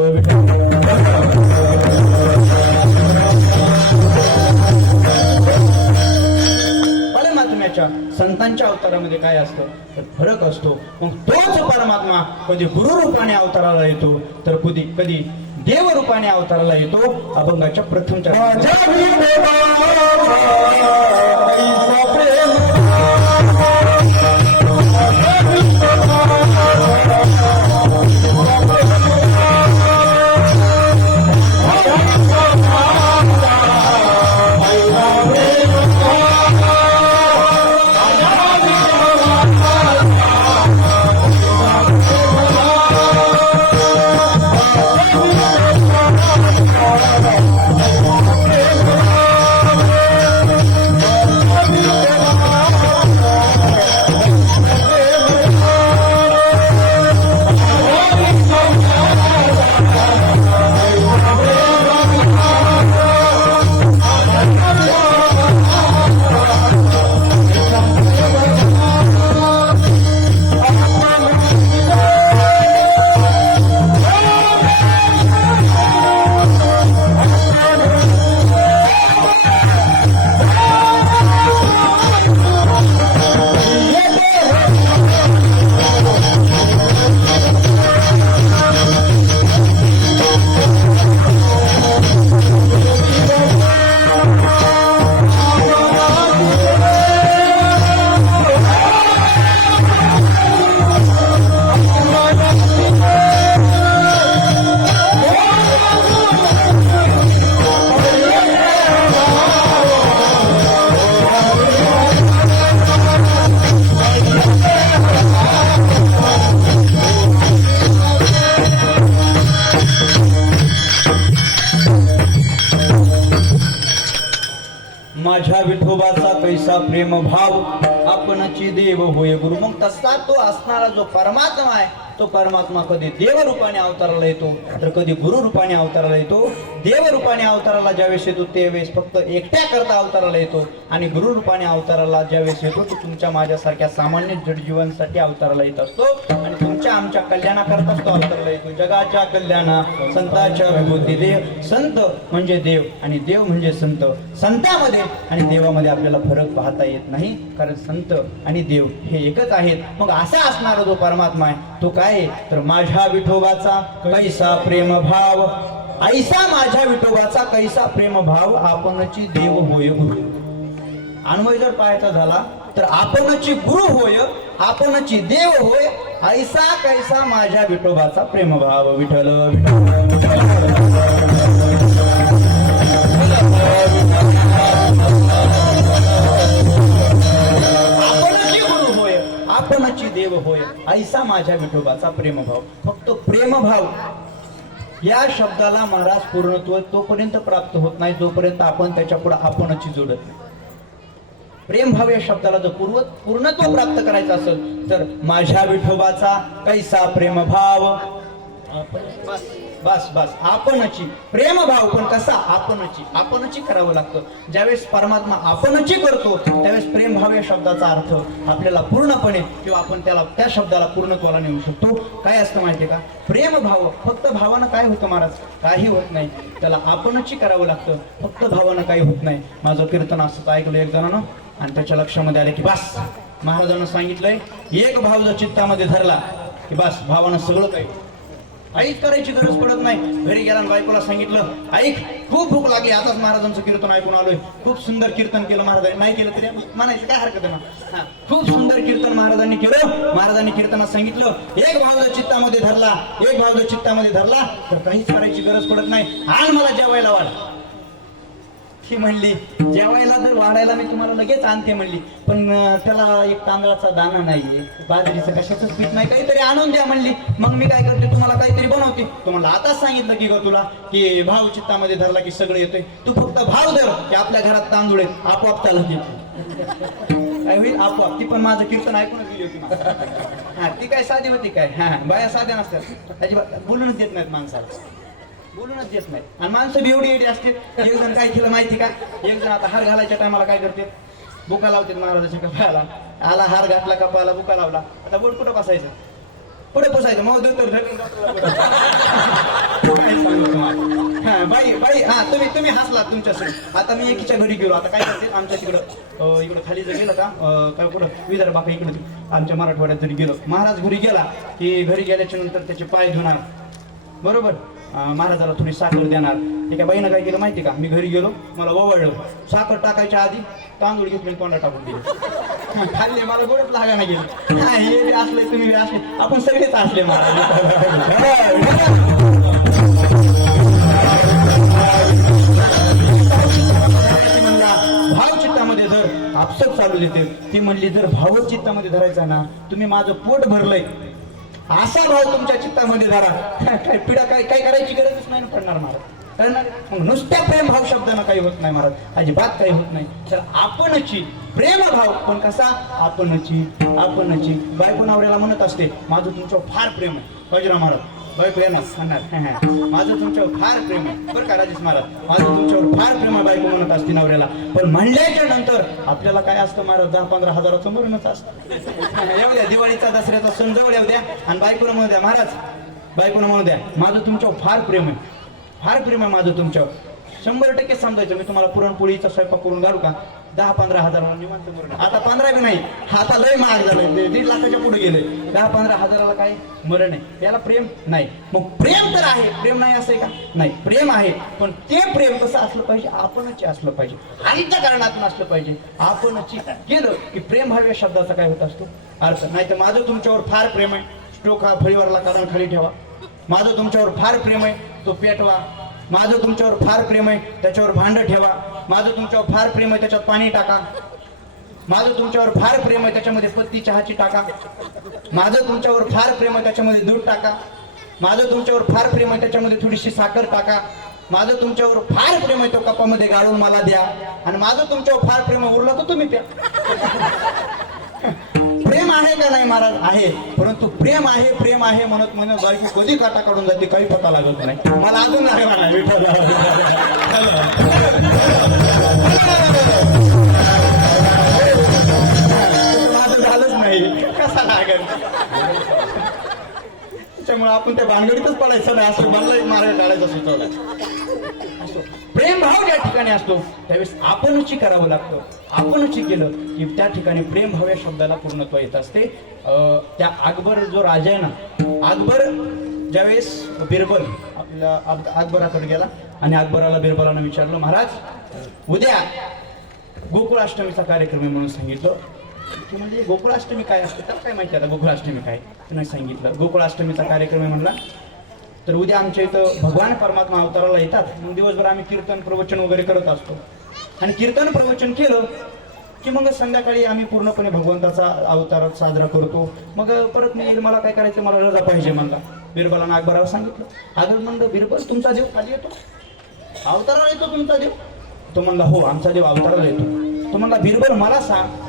परमात्म्याच्या संतांच्या अवतारामध्ये काय असतं तर फरक असतो. मग तोच परमात्मा कधी गुरु रूपाने अवताराला येतो, तर कधी देव रूपाने अवताराला येतो. अभंगाच्या प्रथम माझ्या विठोबाचा कैसा प्रेम भाव आपणची देव होय गुरु. मग तसा तो असणारा जो परमात्मा आहे, तो परमात्मा कधी देव रूपाने अवताराला येतो, तर कधी गुरु रूपाने अवताराला येतो. देव रूपाने अवताराला ज्यावेळेस येतो त्यावेळेस फक्त एकट्या करता अवताराला येतो, आणि गुरु रूपाने अवताराला ज्यावेळेस येतो तो तुमच्या माझ्यासारख्या सामान्य जडजीवांसाठी अवताराला येत असतो, आणि तुमच्या आमच्या कल्याणाकरताच तो अवताराला येतो. जगाच्या कल्याणा संतांच्या विभूती. देव संत म्हणजे देव आणि देव म्हणजे संत. संतांमध्ये आणि देवामध्ये आपल्याला फरक पाहता येत नाही, कारण संत आणि देव हे एकच आहेत. मग असा असणारा जो परमात्मा आहे तो काय, तर माझ्या विठोबाचा कैसा प्रेम भाव, ऐसा माझ्या विठोबाचा कैसा प्रेम भाव आपणची देव होय गुरु. अन्वय जर पाहायचा झाला तर आपणची गुरु होय, आपणची देव होय, ऐसा कैसा माझ्या विठोबाचा प्रेम भाव. विठ्ठल आपणची गुरु होय, आपणची देव होय, ऐसा माझ्या विठोबाचा प्रेमभाव. फक्त प्रेमभाव या शब्दाला महाराज पूर्णत्व तोपर्यंत प्राप्त होत नाही जोपर्यंत आपण त्याच्या पुढे आपणची जोडत नाही. प्रेमभाव या शब्दाला जर पूर्णत्व प्राप्त करायचं असेल तर माझ्या विठोबाचा कैसा प्रेमभाव. बस बस आपणची प्रेमभाव पण कसा आपणची करावं लागतं. ज्यावेळेस परमात्मा आपणची करतो त्यावेळेस प्रेमभाव या शब्दाचा अर्थ आपल्याला पूर्णपणे किंवा आपण त्याला त्या शब्दाला पूर्णत्वाला नेऊ शकतो. काय असतं माहितीये का, प्रेमभाव फक्त भावानं काय होतं महाराज, काही होत नाही. त्याला आपणची करावं लागतं, फक्त भावानं काही होत नाही. माझं कीर्तन असं ऐकलं एक जणांना आणि त्याच्या लक्षामध्ये आलं की बस महाराजांना सांगितलंय एक भाव जर चित्तामध्ये धरला की बस भावानं सगळं काही ऐक करायची गरज पडत नाही. घरी गेला बायकोला सांगितलं ऐक खूप भूक लागली, आताच महाराजांचं कीर्तन ऐकून आलोय, खूप सुंदर कीर्तन केलं महाराजांनी, नाही केलं तरी म्हणायचं काय हरकत आहे ना. खूप सुंदर कीर्तन महाराजांनी केलं. महाराजांनी कीर्तनात सांगितलं एक भाव जर चित्तामध्ये धरला, एक भाव जर चित्तामध्ये धरला तर काहीच करायची गरज पडत नाही. आणि मला जेवायला वाढ. ती म्हणली जेवायला जर वाढायला मी तुम्हाला लगेच आणते म्हणली, पण त्याला एक तांदळाचा दाना नाहीये, बाजरीचं कशाचंच पीठ नाही, काहीतरी आणून द्या म्हणली. मग मी काय करते तुम्हाला काहीतरी बनवते. तुम्हाला आताच सांगितलं की ग तुला की भाव चित्तामध्ये धरला की सगळं येतोय, तू फक्त भाव धर की आपल्या घरात तांदूळ आहेत, आपोआप त्याला काय होईल आपोआप. ती पण माझं कीर्तन ऐकूनच गेली होती मला. ती काय साधी होती काय, बाया साध्या नसतात अजिबात, बोलूनच देत नाहीत माणसाला, बोलूनच देत नाही. आणि माणसं बी एवढी असते. एक जण काय केलं माहिती का, एक जण आता हार घालायच्या टायमाला काय करते, बुका लावते महाराजाच्या कपाळाला. आला हार घातला कपाळाला, बुका लावला, आता बोट कुठं बसायचं, पुढे बसायचं. मग बाई बाई तुम्ही हसलात तुमच्यासाठी. आता मी एकीच्या घरी गेलो, आता काय करते आमच्या इकडं खाली जर गेलं का काय कुठं विदर्भाकडे इकडे आमच्या मराठवाड्यात जरी गेलो, महाराज घरी गेला की घरी गेल्याच्या नंतर त्याचे पाय धुणार बरोबर, महाराजाला थोडी साखर देणार. एका बाईनं काय केलं माहिती का, मी घरी गेलो मला ओवाळलं, साखर टाकायच्या आधी तांदूळ घेतले तोंडा टाकून दिले, खाल्ले, मला गोडच लागा नाही गेलं. हे बी असले तुम्ही बी असले, आपण सगळेच असले महाराज. भाव चित्तामध्ये धर, आपसच चालू देते. ती म्हणली जर भाव चित्तामध्ये धरायचा ना, तुम्ही माझं पोट भरलंय असा भाव तुमच्या चित्तामध्ये धरा, काय पिढा काय करायची गरजच नाही पडणार महाराज, करणार. मग नुसत्या प्रेम भाव शब्दानं काही होत नाही महाराज, अजिबात काही होत नाही. तर आपणची प्रेम भाव पण कसा आपणची बायको नवऱ्याला म्हणत असते माझं तुमच्यावर फार प्रेम आहे. बाजीराव महाराज बायको येणार म्हणणार माझं तुमच्यावर फार प्रेम आहे बरं का राजेश महाराज, माझं तुमच्यावर फार प्रेम आहे बायको म्हणत असते नवऱ्याला. पण म्हणल्याच्या नंतर आपल्याला काय असतं महाराज, 10-15 हजाराचं मरणच असतं. येऊ द्या दिवाळीचा दसऱ्याचा सण जवळ येऊ द्या आणि बायकोनं म्हणू द्या महाराज, बायकोनं म्हणू द्या माझं तुमच्यावर फार प्रेम आहे, फार प्रेम आहे माझं तुमच्यावर. 100% समजायचं. मी तुम्हाला पुरणपोळीचा स्वयंपाक करून घालू का, 10-15 हजाराला निवांत मरण. आता 15 बी नाही, आता लय महाग झालंय, 1.5 लाखाच्या पुढे गेले. 10-15 हजाराला काय मरण आहे, याला प्रेम नाही. मग प्रेम तर आहे, प्रेम नाही असं का, नाही प्रेम आहे. पण ते प्रेम कसं असलं पाहिजे, आपणच असलं पाहिजे, अंतःकरणातून असलं पाहिजे. आपणच केलं की प्रेम हा या शब्दाचा काय होत असतो अर्थ. नाही तर माझं तुमच्यावर फार प्रेम आहे, स्टोक हा फळीवरला काढून खाली ठेवा. माझं तुमच्यावर फार प्रेम आहे, तो पेटवा. माझं तुमच्यावर फार प्रेम आहे, त्याच्यावर भांड ठेवा. माझं तुमच्यावर फार प्रेम आहे, त्याच्यात पाणी टाका. माझं तुमच्यावर फार प्रेम आहे, त्याच्यामध्ये पत्ती चहाची टाका. माझं तुमच्यावर फार प्रेम आहे, त्याच्यामध्ये दूध टाका. माझं तुमच्यावर फार प्रेम आहे, त्याच्यामध्ये थोडीशी साखर टाका. माझं तुमच्यावर फार प्रेम आहे, तो कपामध्ये गाळून मला द्या. आणि माझं तुमच्यावर फार प्रेम उरलं तर तुम्ही प्या. प्रेम आहे का नाही महाराज, आहे. परंतु प्रेम आहे म्हणत बायको कधी काटा काढून जाते काही पता लागत नाही. मला अजून नाही म्हणा माझं झालंच नाही, कसा लागेल. त्याच्यामुळे आपण त्या भानगडीतच पडायचं नाही, असं मला मार्ग काढायचा सुचवला. प्रेम भाव ज्या ठिकाणी असतो त्यावेळेस आपणची करावं लागतं. आपणची केलं की त्या ठिकाणी प्रेम भाव या शब्दाला पूर्णत्व येत असते. त्या अकबर जो राजा आहे ना, अकबर ज्यावेळेस बिरबल आपल्या अकबराकडे गेला आणि अकबराला बिरबलानं विचारलं महाराज उद्या गोकुळाष्टमीचा कार्यक्रम आहे म्हणून सांगितलं. की म्हणजे गोकुळाष्टमी काय असते तर काय माहिती आता गोकुळाष्टमी काय नाही सांगितलं. गोकुळाष्टमीचा कार्यक्रम आहे म्हणला तर उद्या आमच्या इथं भगवान परमात्मा अवताराला येतात. मग दिवसभर आम्ही कीर्तन प्रवचन वगैरे करत असतो आणि कीर्तन प्रवचन केलं की मग संध्याकाळी आम्ही पूर्णपणे भगवंताचा अवतार साजरा करतो. मग परत मी येईल, मला काय करायचं, मला रजा पाहिजे म्हणला. बिरबलानं अकबराला सांगितलं. अकबर म्हणलं बिरबल तुमचा देव खाली येतो, अवताराला येतो तुमचा देव? तो म्हणला हो आमचा देव अवताराला येतो. तो म्हणला बिरबल मला सांग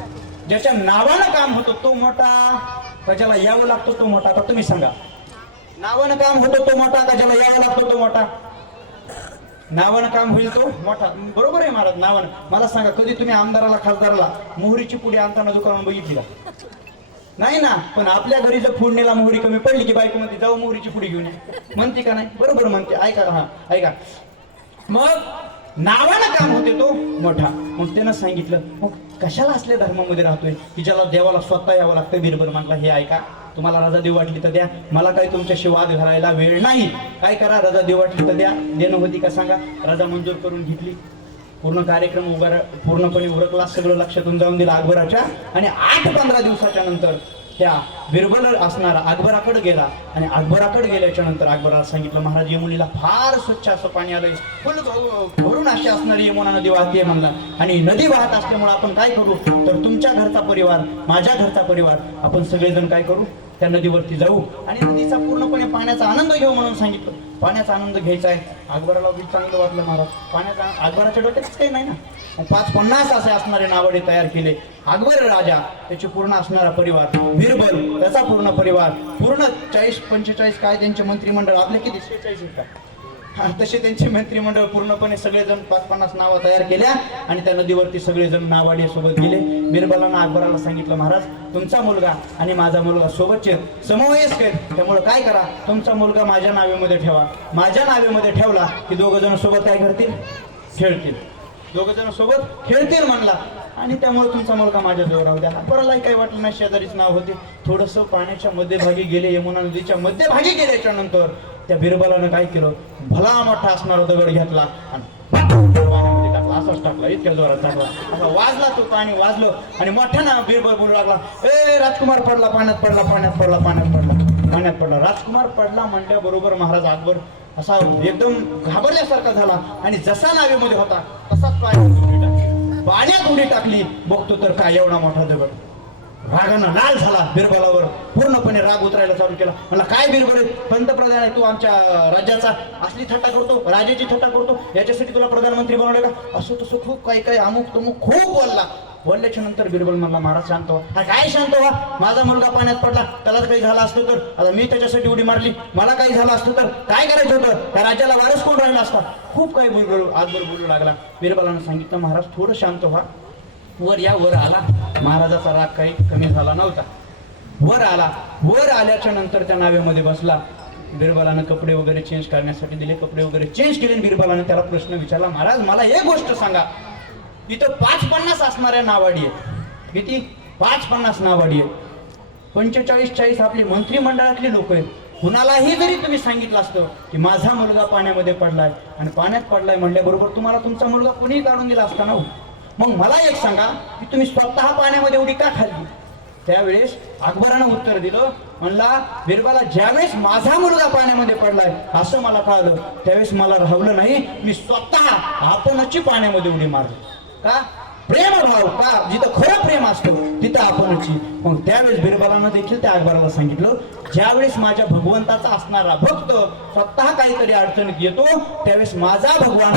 ज्याच्या नावानं काम होतं तो मोठा, ज्याला यावं लागतो तो मोठा, आता तुम्ही सांगा. नावानं काम होतो तो मोठा का ज्याला यावं लागतो तो मोठा? नावानं काम होईल तो मोठा, बरोबर आहे महाराज. नावानं मला सांगा, कधी तुम्ही आमदाराला खासदाराला मोहरीची पुडी आणताना दुकानात बघितली का? नाही ना. पण आपल्या घरी जर फोडणीला मोहरी कमी पडली की बायको म्हणते जाऊ मोहरीची पुडी घेऊन ये, म्हणते का नाही? बरोबर म्हणते. ऐका, हा ऐका, मग नावानं काम होते तो मोठा. मग त्यानं सांगितलं, मग कशाला असल्या धर्मामध्ये राहतोय की ज्याला देवाला स्वतः यावं लागतं? बिरबल म्हटला, हे ऐका, तुम्हाला रजा देऊ वाटली तर द्या, मला काही तुमच्याशी वाद घालायला वेळ नाही. काय करा, रजा देऊ वाटली तर द्या. देणं होती का सांगा. रजा मंजूर करून घेतली. पूर्ण कार्यक्रम पूर्णपणे उरकला, सगळं लक्षातून जाऊन दिलं अकबराच्या. आणि 8-15 दिवसाच्या नंतर त्या बिरबल असणारा अकबराकडे गेला. आणि अकबराकडे गेल्याच्या नंतर अकबराला सांगितलं, महाराज यमुनीला फार स्वच्छ असं पाणी आलंय, फुल भरून अशी असणारी यमुना नदी वाहते म्हणला. आणि नदी वाहत असल्यामुळे आपण काय करू, तर तुमच्या घरचा परिवार, माझ्या घरचा परिवार, आपण सगळेजण काय करू, त्या नदीवरती जाऊ आणि नदीचा पूर्णपणे पाण्याचा आनंद घेऊ म्हणून सांगितलं. पाण्याचा आनंद घ्यायचा आहे. अकबराला बी चांगलं वाटलं महाराज. पाण्याचा अकबराच्या डोक्यातच काही नाही ना. 5-50 असे असणारे नावडे तयार केले. अकबर राजा, त्याचे पूर्ण असणारा परिवार, बिरबल त्याचा पूर्ण परिवार, पूर्ण 40-45 काय त्यांचे मंत्रिमंडळ, आपले किती 46 का, तसे त्यांचे मंत्रिमंडळ पूर्णपणे सगळेजण 5-50 नावं तयार केल्या आणि त्या नदीवरती सगळेजण नावाडी सोबत गेले. बिरबलानं अकबराला सांगितलं, महाराज तुमचा मुलगा आणि माझा मुलगा सोबतचे समवयस्क आहेत, त्यामुळे काय करा, तुमचा मुलगा माझ्या नावेमध्ये ठेवा. माझ्या नावेमध्ये ठेवला की दोघं जण सोबत काय करतील, खेळतील. दोघं जण सोबत खेळतील म्हणला. आणि त्यामुळे तुमचा मुलगा माझ्या जवळ राहू द्या. अकबरालाही काही वाटलं नाही, शेजारीच नाव होते. थोडंसं पाण्याच्या मध्यभागी गेले, यमुना नदीच्या मध्यभागी गेल्याच्या नंतर त्या बिरबलानं काय केलं, भला मोठा असणारा दगड घेतला आणि पाण्यामध्ये टाकला. असाच टाकला, इतक्या जोरात टाकला, असा वाजला तो, पाणी वाजलं. आणि मोठ्यानं बिरबल बोलू लागला, ए राजकुमार पडला, पाण्यात पडला, पाण्यात पडला, पाण्यात पडला, पाण्यात पडला. राजकुमार पडला म्हणल्याबरोबर महाराज अकबर असा एकदम घाबरल्यासारखा झाला आणि जसा नावेमध्ये होता तसाच पाण्यात उडी टाकली. बघतो तर काय एवढा मोठा दगड. रागानं लाल झाला. बिरबलावर पूर्णपणे राग उतरायला चालू केला. मला काय बिरबल, पंतप्रधान आहे तू, आमच्या राज्याचा असली थट्टा करतो, राजाची थट्टा करतो, याच्यासाठी तुला प्रधानमंत्री बनवले का, असं तसं खूप काही काही अमुक तमुक खूप बोलला. बोलल्याच्या नंतर बिरबल म्हणला, महाराज शांत व्हा. हा काय शांत व्हा, माझा मुलगा पाण्यात पडला, त्यालाच काही झालं असतं तर, आता मी त्याच्यासाठी उडी मारली, मला काही झालं असतं तर काय करायचं होतं, त्या राज्याला वारस कोण राहिला असता. खूप काही अकबर बोलू लागला. बिरबलानं सांगितलं, महाराज थोडं शांत व्हा. वर या. वर आला. महाराजाचा राग काही कमी झाला नव्हता. वर आला. वर आल्याच्या नंतर त्या नावेमध्ये बसला. बिरबलानं कपडे वगैरे चेंज करण्यासाठी दिले. कपडे वगैरे चेंज केले. बिरबलानं त्याला प्रश्न विचारला, महाराज मला एक गोष्ट सांगा, इथं 5-50 असणाऱ्या नावाडी आहेत. किती? 5-50 नावाडी आहेत. 45-40 आपली मंत्रिमंडळातली लोक आहेत. कुणालाही जरी तुम्ही सांगितलं असतं की माझा मुलगा पाण्यामध्ये पडलाय आणि पाण्यात पडलाय म्हणल्याबरोबर तुम्हाला तुमचा मुलगा कोणीही काढून दिला असता ना. मग मला एक सांगा की तुम्ही स्वतः पाण्यामध्ये उडी का खाल्ली. त्यावेळेस अकबरानं उत्तर दिलं, म्हणला बिरबला, ज्यावेळेस माझा मुलगा पाण्यामध्ये पडलाय असं मला कळलं त्यावेळेस मला राहवलं नाही, मी स्वतः आपणची पाण्यामध्ये उडी मारली. का? प्रेमभाव. का? जिथं खरं प्रेम असतं तिथं आपणची. मग त्यावेळेस बिरबलानं देखील त्या अकबराला सांगितलं, ज्यावेळेस माझ्या भगवंताचा असणारा भक्त स्वतः काहीतरी अडचणीत येतो त्यावेळेस माझा भगवान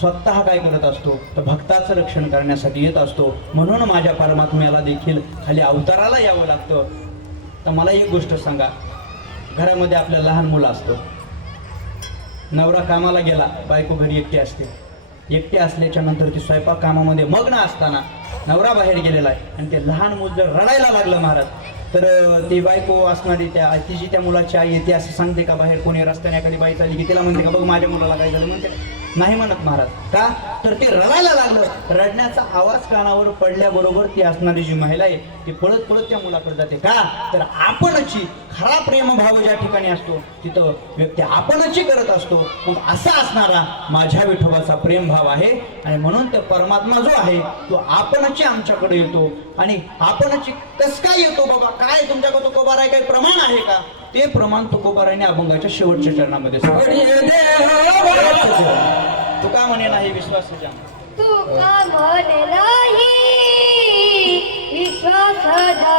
स्वतः काय करत असतो तर भक्ताचं रक्षण करण्यासाठी येत असतो. म्हणून माझ्या परमात्म्याला देखील खाली अवताराला यावं लागतं. तर मला एक गोष्ट सांगा, घरामध्ये आपल्या लहान मुलं असतं, नवरा कामाला गेला, बायको घरी एकटी असते. एकटी असल्याच्या नंतर ती स्वयंपाक कामामध्ये मग्न असताना नवरा बाहेर गेलेला आहे आणि ते लहान मूल जर रडायला लागलं महाराज, तर ती बायको असणारी तिची त्या मुलाची आई येते असं सांगते का, बाहेर कोणी रस्त्याने एखादी बाई चालली की तिला म्हणते का, बघ माझ्या मुलाला काय झालं, म्हणते नाही म्हणत महाराज. का तर ते रडायला लागलं. रडण्याचा आवाज कानावर पडल्याबरोबर ती असणारी जी महिला आहे ती पळत पळत त्या मुलाकडे जाते. का तर आपणची खरा प्रेमभाव ज्या ठिकाणी असतो तिथं व्यक्ती आपणची करत असतो. मग असा असणारा माझ्या विठोबाचा प्रेमभाव आहे आणि म्हणून तो परमात्मा जो आहे तो आपणची आमच्याकडे येतो. आणि आपणची कस काय येतो बाबा, काय तुमच्याकडे तुकोबाराय काही प्रमाण आहे का? ते प्रमाण तुकोबारायने अभंगाच्या शेवटच्या चरणामध्ये तुका म्हणे नाही विश्वास तुका म्हणे नाही विश्वास जमनी.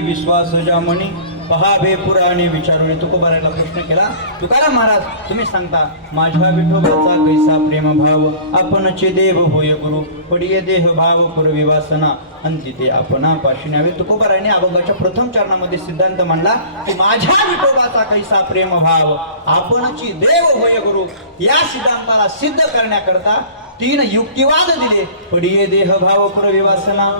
विश्वास जामणी पहावे पुराणे विचारून तुकोबारायला प्रश्न केला. तुकाराम महाराज तुम्ही सांगता माझ्या विठोबाचा कैसा प्रेमभाव आपणचे देव होय गुरु पडिये देह भाव पुरवी वासना अंती ते आपणा पाशी न्यावे. तुकोबारायने अभंगाच्या प्रथम चरणामध्ये सिद्धांत मांडला की माझ्या विठोबाचा कैसा प्रेमभाव आपणची देव होय गुरु. या सिद्धांताला सिद्ध करण्याकरता 3 युक्तिवाद दिले. पडिये देह भाव पुरवी वासना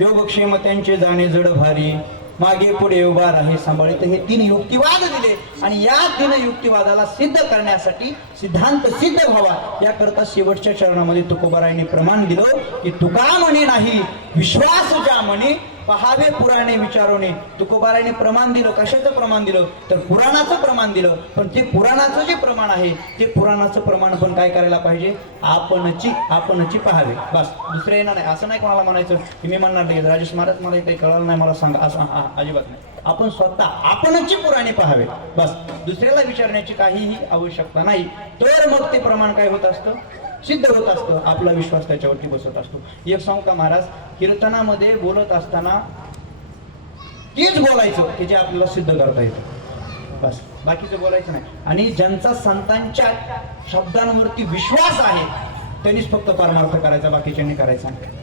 योगक्षेम त्यांचे जाणे जड भारी मागे पुढे उभा राहे सांभाळित. हे 3 युक्तिवाद दिले आणि या 3 युक्तिवादाला सिद्ध करण्यासाठी सिद्धांत सिद्ध व्हावा याकरता शेवटच्या चरणामध्ये तुकोबारायने प्रमाण दिलं की तुका म्हणे नाही विश्वास ज्या म्हणे पहावे पुराणे विचारोने. तुकोबारायने प्रमाण दिलं. कशाचं प्रमाण दिलं तर पुराणाचं प्रमाण दिलं. पण ते पुराणाचं जे प्रमाण आहे ते पुराणाचं प्रमाण पण काय करायला पाहिजे आपणची पहावे. बस दुसरे येणार नाही. असं नाही कोणाला म्हणायचं की मी म्हणणार नाही राजेश महाराज मला काही कळलं नाही मला सांगा असं अजिबात नाही. आपण स्वतः आपणची पुराणे पहावे. बस दुसऱ्याला विचारण्याची काहीही आवश्यकता नाही. तर मग ते प्रमाण काय होत असतं सिद्ध होत असतं. आपला विश्वास त्याच्यावरती बसत असतो. एक सांगू का महाराज कीर्तनामध्ये बोलत असताना तेच बोलायचं की जे आपल्याला सिद्ध करता येतं. बस बाकीचं बोलायचं नाही. आणि ज्यांचा संतांच्या शब्दांवरती विश्वास आहे त्यांनीच फक्त परमार्थ करायचा बाकीच्यांनी करायचा नाही.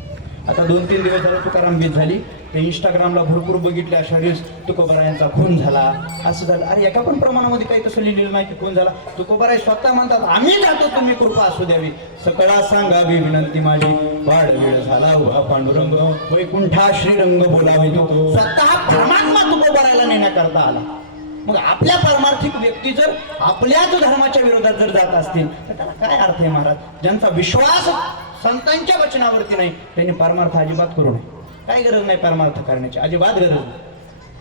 आता 2-3 दिवस झाले तुकाराम बीज झाली ते इंस्टाग्रामला भरपूर बघितले अशा रील्स तुकोबारायांचा खून झाला असं झालं. अरे एका पण प्रमाणामध्ये काही तसं लिहिलेलं नाही की खून झाला. तुकोबाराय स्वतः म्हणतात आम्ही जातो तुम्ही कृपा असू द्यावी सकळा सांगावी विनंती माझी वाढ वेळ झाला उभा पांडुरंग वैकुंठा श्रीरंग बोलावे. तो स्वतः परमात्मा तुकोबारायला नेण्याकरता आला. मग आपल्या परमार्थिक व्यक्ती जर आपल्याच धर्माच्या विरोधात जर जात असतील तर त्याला काय अर्थ आहे महाराज. ज्यांचा विश्वास संतांच्या वचनावरती नाही त्यांनी परमार्थ अजिबात करू नये. काही गरज नाही परमार्थ करण्याची अजिबात गरज नाही.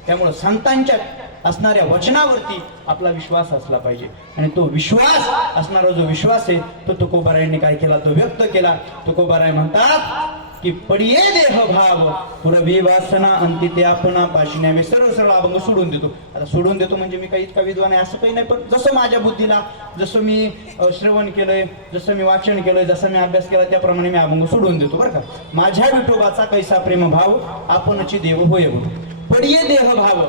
त्यामुळे संतांच्या असणाऱ्या वचनावरती आपला विश्वास असला पाहिजे. आणि तो विश्वास असणारा जो विश्वास आहे तो तुकोबारायांनी काय केला तो व्यक्त केला. तुकोबाराय म्हणतात की पडिये देह भाव पुरवी वासना अंती ते आपणा पाशी न्यावे. सरळ सरळ अभंग सोडून देतो. आता सोडून देतो म्हणजे मी काही इतका विद्वान आहे असं काही नाही. पण जसं माझ्या बुद्धीला जसं मी श्रवण केलंय जसं मी वाचन केलंय जसं मी अभ्यास केला त्याप्रमाणे मी अभंग सोडून देतो बरं का. माझ्या विठोबाचा कैसा प्रेमभाव आपणची देव होय पडिये देह भाव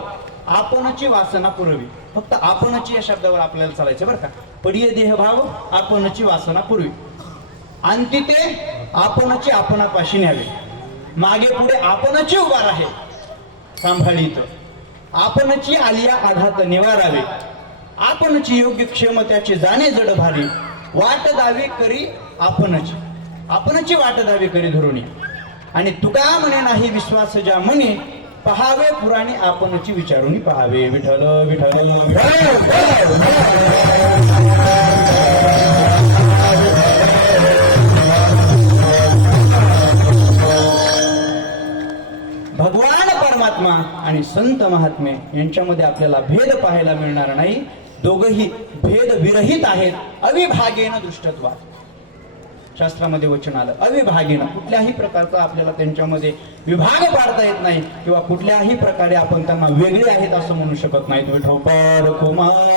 आपणची वासना पुरवी. फक्त आपणची या शब्दावर आपल्याला चालायचं बरं का. पडिये देह भाव आपणची वासना पुरवी अंती ते आपणची आपणापाशी न्यावे. मागे पुढे आपणची उभा राहे सांभाळीत. आपणची आलिया आघात निवारावे. आपणची योग्य क्षमत्याचे जाणे जड भारी. वाट दावी करी आपणची वाट दावी करी धरुणी. आणि तुका म्हणे नाही विश्वास ज्या म्हणे. पहावे पुराणी आपणची विचारून पहावे. विठ्ठल विठ्ठल भगवान परमात्मा आणि संत महात्मे यांच्यामध्ये आपल्याला भेद पाहायला मिळणार नाही. दोघही भेद विरहित आहेत. अविभागेन दृष्टत्वा शास्त्रामध्ये वचन आलं. अविभागेन कुठल्याही प्रकारचा आपल्याला त्यांच्यामध्ये विभाग पाडता येत नाही किंवा कुठल्याही प्रकारे आपण त्यांना वेगळे आहेत असं म्हणू शकत नाही. विठोबार कुमार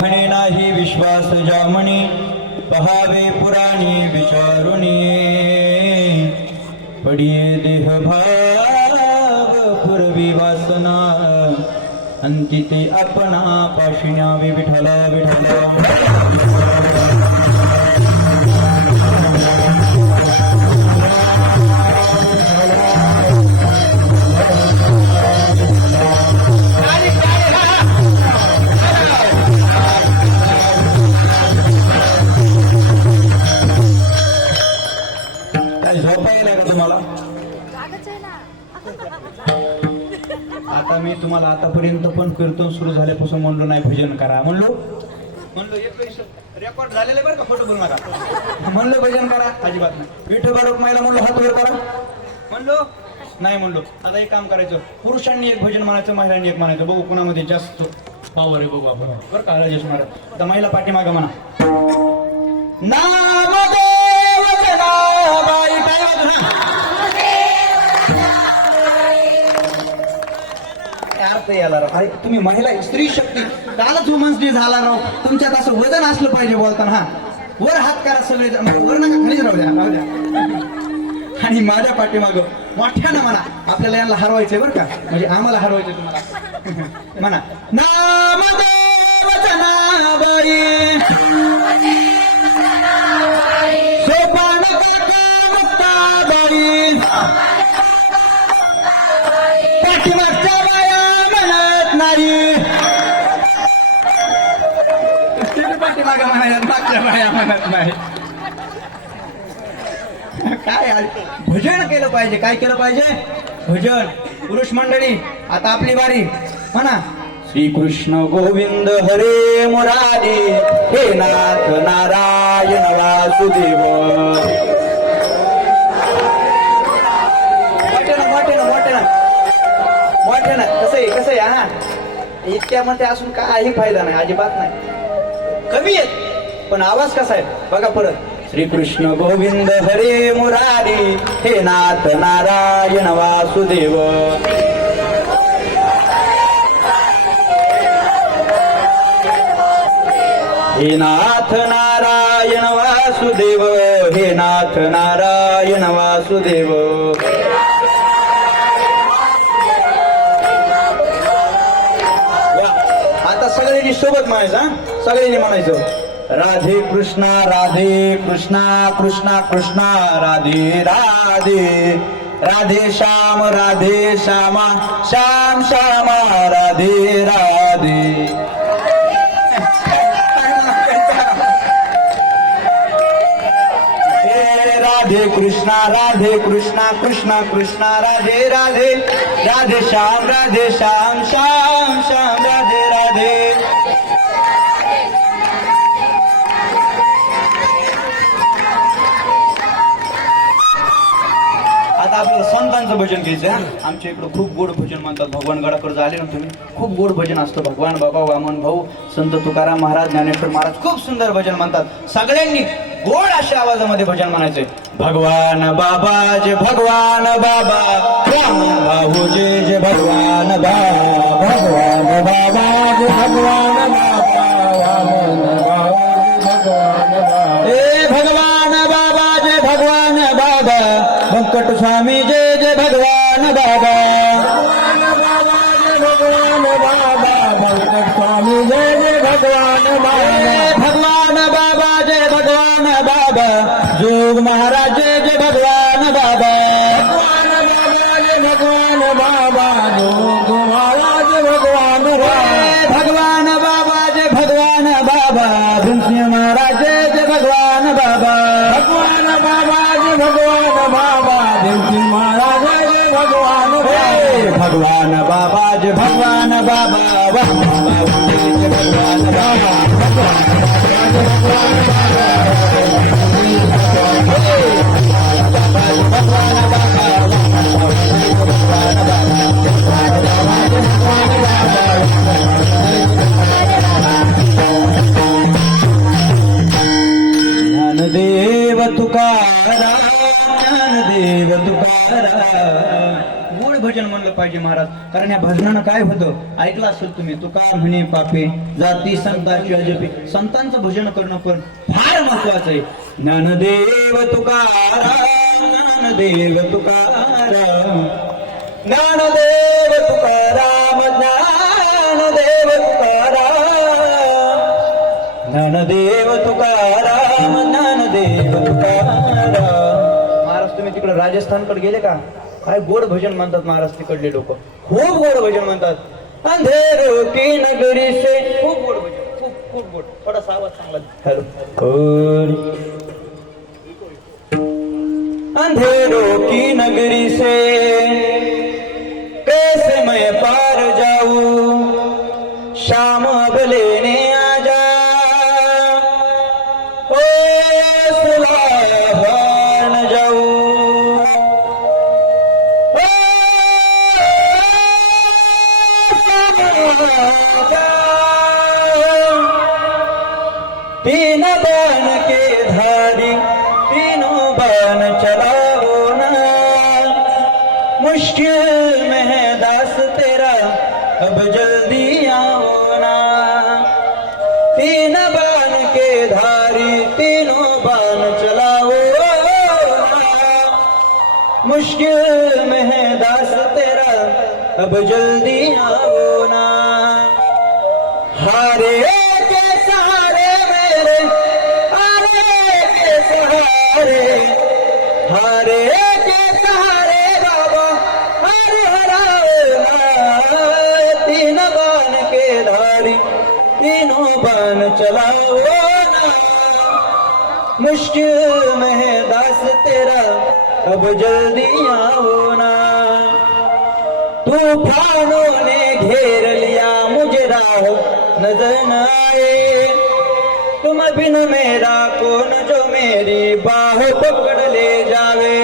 म्हणे नाही विश्वास जामणी. पहावे पुराणी विचारुणी. पडिये देह भाव पूर्वी वासना. अंती ते आपणा पाशी न्यावे. विठ्ठला विठ्ठला आता मी तुम्हाला आतापर्यंत पण कीर्तन सुरू झाल्यापासून म्हणलो नाही भजन करा. म्हणलो एक रेकॉर्ड झालेलं बरं का. फोटो बनवू नका. म्हणलो भजन करा. अजिबात नाही. विठोबा रुक्माईला म्हणलो हात वर करा. म्हणलो नाही. म्हणलो आता एक काम करायचं. पुरुषांनी एक भजन म्हणायचं, महिलांनी एक म्हणायचं. बघू कुणामध्ये जास्त पावर आहे बघू आपण. बरं का राजेश महाराज. आता महिला पाठीमागा म्हणा. नामदेव जनाबाई. काय वाजू अर्थ याला राव. अरे तुम्ही महिला स्त्री शक्ती कालच वुमन्स डे झाला राव. तुमच्यात असं वजन असलं पाहिजे बोलताना. हा वर हात करा सगळे. वर नका खालीच राहू द्या. आणि माझ्या पाठीमाग मोठ्यानं म्हणा. आपल्याला यांना हरवायचंय बरं का. म्हणजे आम्हाला हरवायचंय तुम्हाला. म्हणा नामदेव जनाबाई. सोपान काका मुक्ताबाई. पाठीमागच्या बाया म्हणत नाही. पाठीमागा म्हणायला मागच्या बाया म्हणत नाही. काय भजन केलं पाहिजे. काय केलं पाहिजे? भजन. पुरुष मंडळी आता आपली बारी. म्हणा श्री कृष्ण गोविंद हरे मुरारी हे नाथ नारायण वासुदेव. मोठे ना कसं आहे हा इतक्यामध्ये असून काही फायदा नाही, अजिबात नाही. कमी आहेत पण आवाज कसा आहे बघा परत. श्री कृष्ण गोविंद हरे मुरारी हे नाथ नारायण वासुदेव. हे नाथ नारायण वासुदेव हे नाथ नारायण वासुदेव. आता सगळ्यांनी सोबत म्हणायचं हा? सगळ्यांनी म्हणायचं राधे कृष्णा कृष्णा कृष्णा राधे राधे राधे श्याम श्याम श्याम राधे राधे. राधे कृष्णा कृष्णा कृष्णा राधे राधे राधे श्याम श्याम श्याम राधे राधे. आता आपल्याला संतांचं भजन घ्यायचं आहे. आमच्या इकडं खूप गोड भजन म्हणतात. भगवान गडाकडे आले ना तुम्ही, खूप गोड भजन असतं. भगवान बाबा वामन भाऊ संत तुकाराम महाराज ज्ञानेश्वर महाराज खूप सुंदर भजन म्हणतात. सगळ्यांनी गोड अशा आवाजामध्ये भजन म्हणायचंय. भगवान बाबा जय भगवान बाबा वामन भाऊ जय जय भगवान बाबा. भगवान बाबा जय भगवान बाबा वामन हे भगवान बाबा जय भगवान बाबा व्यंकट स्वामी जय जय भगवान बाबा. भगवान बाबा व्यंकट स्वामी जय जय भगवान बाबा. भगवान बाबा जय भगवान बाबा जोग महाराज जय जय भगवान बाबा. भगवान बाबा जोग महाराज भगवान भगवान बाबा जय भगवान बाबा भीमसिंह महाराज जय जय भगवान बाबा. भगवान बाबा जय भगवान बाबा भीमसिंह महाराज जय भगवान भगवान बाबा जय भगवान बाबा जय भगवान ज्ञानदेव तुकाराम ज्ञानदेव तुकाराम. गोड भजन म्हणलं पाहिजे महाराज, कारण या भजनानं काय होतं ऐकलं असेल तुम्ही. तुका म्हणे पापे जाती संतांची अजपे. संतांचं भजन करणं पण फार महत्वाचं आहे. ज्ञानदेव तुकाराम ज्ञानदेव तुकाराम ज्ञानदेव तुकाराम ज्ञानदेव तुकाराम ज्ञानदेव तुकाराम ज्ञानदेव तुकाराम. महाराज तुम्ही तिकडे राजस्थानकडे गेले का? काय गोड भजन म्हणतात महाराज तिकडले लोक. खूप गोड भजन म्हणतात. अंधेरो की नगरी से खूप गोड भजन, खूप खूप गोड. थोडासा आवाज चांगला. हॅलो. अंधेरो की नगरी से कैसे मैं पार जाऊं शाम अब लेने आ जा. ओ सुबह न जाऊं तीन बाण के धारी तीनों बाण चलाओ ना. मुश्किल में है दास तेरा अब जल्दी आओ ना. तीन बाण के धारी तीनों बाण चलाओ ना. मुश्किल में है दास तेरा अब जल्दी आओ ना. हारे के सहारे मेरे हारे के सहारे हारे के सहारे बाबा हरे हराओ ना. तीन बाण के धारी तीनों बाण चलाओ ना. मुश्किल में है दास तेरा अब जल्दी आओ ना. तूफानों ने घेर लिया मुझे राह नजर न आए तुम बिन मेरा कौन जो मेरी बाह पकड़ ले जावे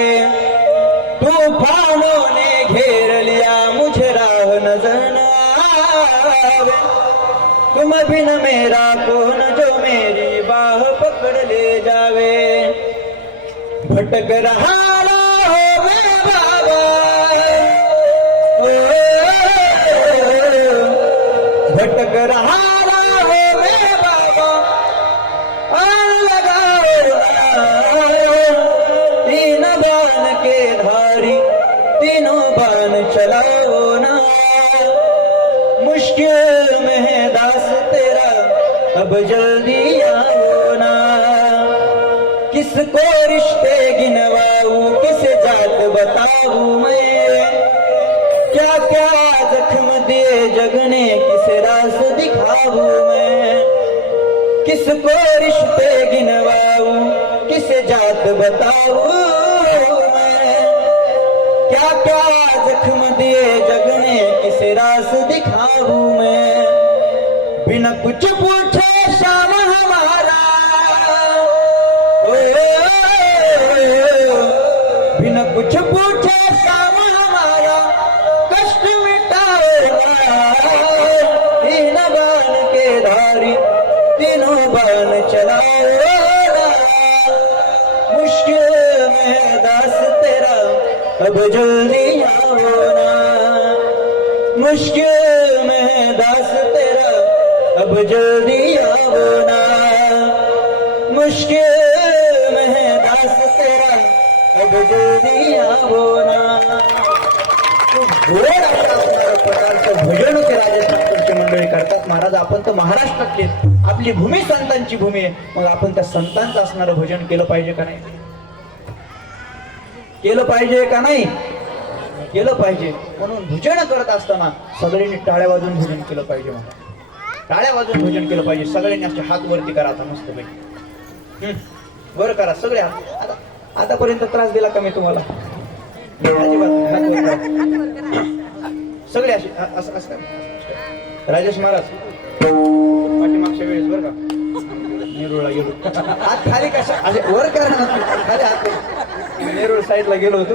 तूफानों ने घेर लिया मुझे राह नजर न आवे तुम बिन मेरा कौन जो मेरी बाह पकड़ ले जावे भटक रहा हूँ मैं बाबा भटक रहा हूँ मैं बाबा और लगाओ तीन बाण के धारी तीनों बाण चलाओ ना मुश्किल में है दास तेरा अब जल्दी आओ ना किसको रिश्ते गिनवाऊं किसे जात बताऊं मैं क्या क्या जख्म दिए जग ने किसे रास दिखाऊं मैं किसको रिश्ते गिनवाऊं किसे जात बताऊं मैं क्या क्या जख्म दिए जग ने किसे रास दिखाऊं मैं बिना कुछ पूछे शाम हमारा बिना कुछ पूछे शाम हमारा कष्ट मिटाओ तीन बाण के धारी तीनों बाण चलाओ मुश्किल में दास तेरा अब जल्दी आओ ना मुश्किल में दास तेरा अब जल्दी आओ ना मुश्किल में दास तेरा अब जल्दी आओ ना भजन के राजस्थानचे मंडळी करतात महाराज आपण तर महाराष्ट्रातले आपली भूमी संतांची भूमी आहे मग आपण त्या संतांचं असणारं भजन केलं पाहिजे का नाही केलं पाहिजे का नाही केलं पाहिजे म्हणून भजन करत असताना सगळ्यांनी टाळ्या वाजवून भजन केलं पाहिजे मला टाळ्या वाजवून भजन केलं पाहिजे सगळ्यांनी असे हात वरती करा आता मस्त पैकी वर करा सगळे हात आतापर्यंत त्रास दिला का मी तुम्हाला अजिबात सगळे असे असं असं राजेश महाराज पाठीमागच्या वेळेस बरं का नेरूळला गेलो हात खाली कशा असे वर करा खाली हात नेरूळ साईडला गेलो होतो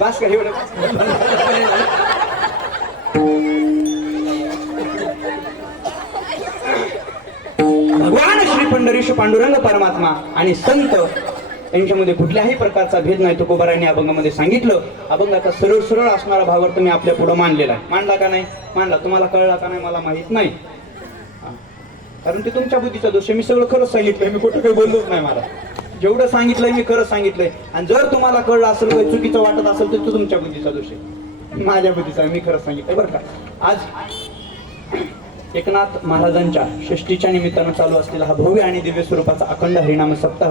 बस का एवढं भगवान श्री पंढरीश पांडुरंग परमात्मा आणि संत यांच्यामध्ये कुठल्याही प्रकारचा भेद नाही तुकोबारांनी अभंगामध्ये सांगितलं. अभंगाचा सरळ सरळ असणारा भावार्थ मी आपल्या पुढे मांडलेला आहे. मांडला का नाही मांडला, तुम्हाला कळला का नाही मला माहित नाही, कारण ते तुमच्या बुद्धीचा दोष आहे. मी सगळं खरंच सांगितलंय, मी कुठं काही बोललोच नाही. मला जेवढं सांगितलंय मी खरंच सांगितलंय. आणि जर तुम्हाला कळलं असेल काही चुकीचं वाटत असेल तर तो तुमच्या बुद्धीचा दोष आहे, माझ्या बुद्धीचा. मी खरंच सांगितलंय बरं का. आज एकनाथ महाराजांच्या षष्टीच्या निमित्तानं चालू असलेला हा भव्य आणि दिव्य स्वरूपाचा अखंड हरिनाम सप्ताह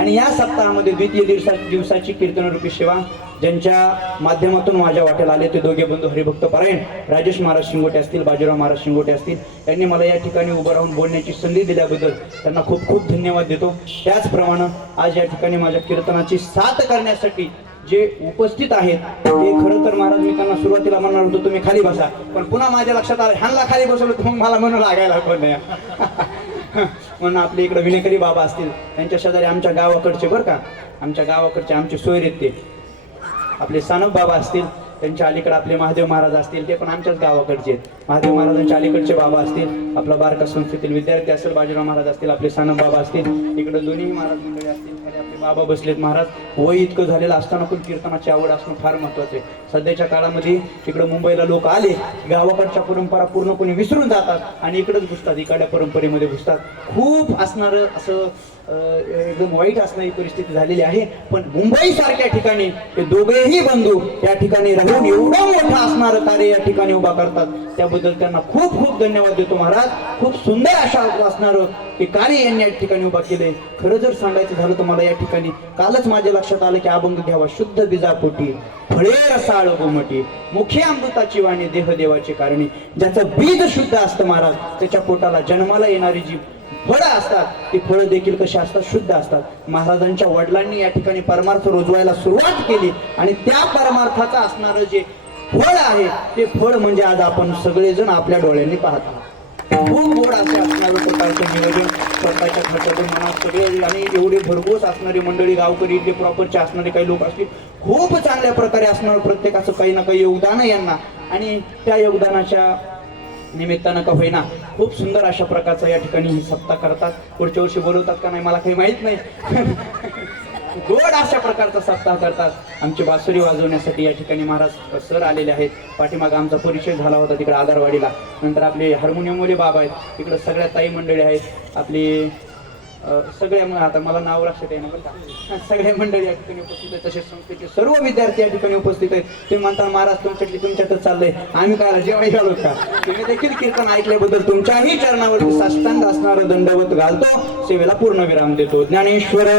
आणि या सप्ताहामध्ये द्वितीय दिवसाची कीर्तनरूपी सेवा ज्यांच्या माध्यमातून माझ्या वाट्याला आले ते दोघे बंधू हरिभक्त पारायण राजेश महाराज शिंगोटे असतील, बाजीराव महाराज शिंगोटे असतील, यांनी मला या ठिकाणी उभं राहून बोलण्याची संधी दिल्याबद्दल त्यांना खूप खूप धन्यवाद देतो. त्याचप्रमाणे आज या ठिकाणी माझ्या कीर्तनाची साथ करण्यासाठी जे उपस्थित आहेत ते खरं तर महाराज मी त्यांना सुरुवातीला म्हणणार होतो तुम्ही खाली बसा, पण पुन्हा माझ्या लक्षात आलं ह्यांना खाली बसवलं तर मग मला म्हणून लागायला कोण नाही. म्हणून आपले इकडे विनेकरी बाबा असतील, त्यांच्या शेजारी आमच्या गावाकडचे बरं का, आमच्या गावाकडचे आमचे सोयरेत ते आपले सानप बाबा असतील, त्यांच्या अलीकडे आपले महादेव महाराज असतील, ते पण आमच्याच गावाकडचे आहेत. महादेव महाराजांच्या अलीकडचे बाबा असतील, आपला बारका संस्थेतील विद्यार्थी असेल बाजीराव महाराज असतील, आपले सानप बाबा असतील, इकडे दोन्ही महाराज मंडळी असतील, खाली आपले बाबा बसलेत. महाराज वय इतकं झालेलं असताना पण कीर्तनाची आवड असणं फार महत्वाचं आहे. सध्याच्या काळामध्ये इकडं मुंबईला लोक आले गावाकडच्या परंपरा पूर्णपणे विसरून जातात आणि इकडेच घुसतात, इकडल्या परंपरेमध्ये घुसतात. खूप असणारं असं एकदम वाईट असणारी परिस्थिती झालेली आहे. पण मुंबई सारख्या ठिकाणी ते दोघेही बंधू या ठिकाणी राहून एवढं मोठं असणारं कार्य या ठिकाणी उभा करतात, त्याबद्दल त्यांना खूप खूप धन्यवाद देतो. महाराज खूप सुंदर अशा असणारं ते कार्य यांनी या ठिकाणी उभा केले. खरं जर सांगायचं झालं तर मला या ठिकाणी कालच माझ्या लक्षात आलं की अभंग घ्यावा शुद्ध बीजापोटी फळे रसाळ गोमटी मुखे अमृताची वाणी देह देवाची कारणी. ज्याचं बीज शुद्ध असतं महाराज त्याच्या पोटाला जन्माला येणारी जी फळं असतात ती फळं देखील कशी असतात, शुद्ध असतात. महाराजांच्या वडिलांनी या ठिकाणी परमार्थ रुजवायला सुरुवात केली आणि त्या परमार्थाचं असणारं जे फळ आहे ते फळ म्हणजे आज आपण सगळेजण आपल्या डोळ्यांनी पाहत आहोत. खूप गोड असे असणारं पोटाचं नियोजन स्वतःच्या खर्चातून मनात सगळे आणि एवढी भरघोस असणारी मंडळी गावकरी इथे प्रॉपरचे असणारे काही लोक असतील, खूप चांगल्या प्रकारे असणार प्रत्येकाचं काही ना काही योगदान आहे यांना आणि त्या योगदानाच्या निमित्तानं का होईना खूप सुंदर अशा प्रकारचा या ठिकाणी ही सप्ताह करतात. पुढच्या वर्षी बोलवतात का नाही मला काही माहित नाही. गोड अशा प्रकारचा सप्ताह करतात. आमची बासुरी वाजवण्यासाठी या ठिकाणी महाराज सर आलेले आहेत. पाठीमागा आमचा परिचय झाला होता तिकडे आगारवाडीला. नंतर आपले हार्मोनियमवाले बाबा आहेत, इकडे सगळ्या ताई मंडळी आहेत आपली सगळ्या, आता मला नाव लक्षात येणार बरं का, सगळ्या मंडळी या ठिकाणी उपस्थित आहेत. तसेच संस्थेचे सर्व विद्यार्थी या ठिकाणी उपस्थित आहेत. तुम्ही म्हणता महाराज तुमच्यातच चाललंय, आम्ही काय जेव्हा गेलो का, तुम्ही देखील कीर्तन ऐकल्याबद्दल तुमच्याही चरणावरती साष्टांग असणारं दंडवत घालतो, सेवेला पूर्ण विराम देतो. ज्ञानेश्वर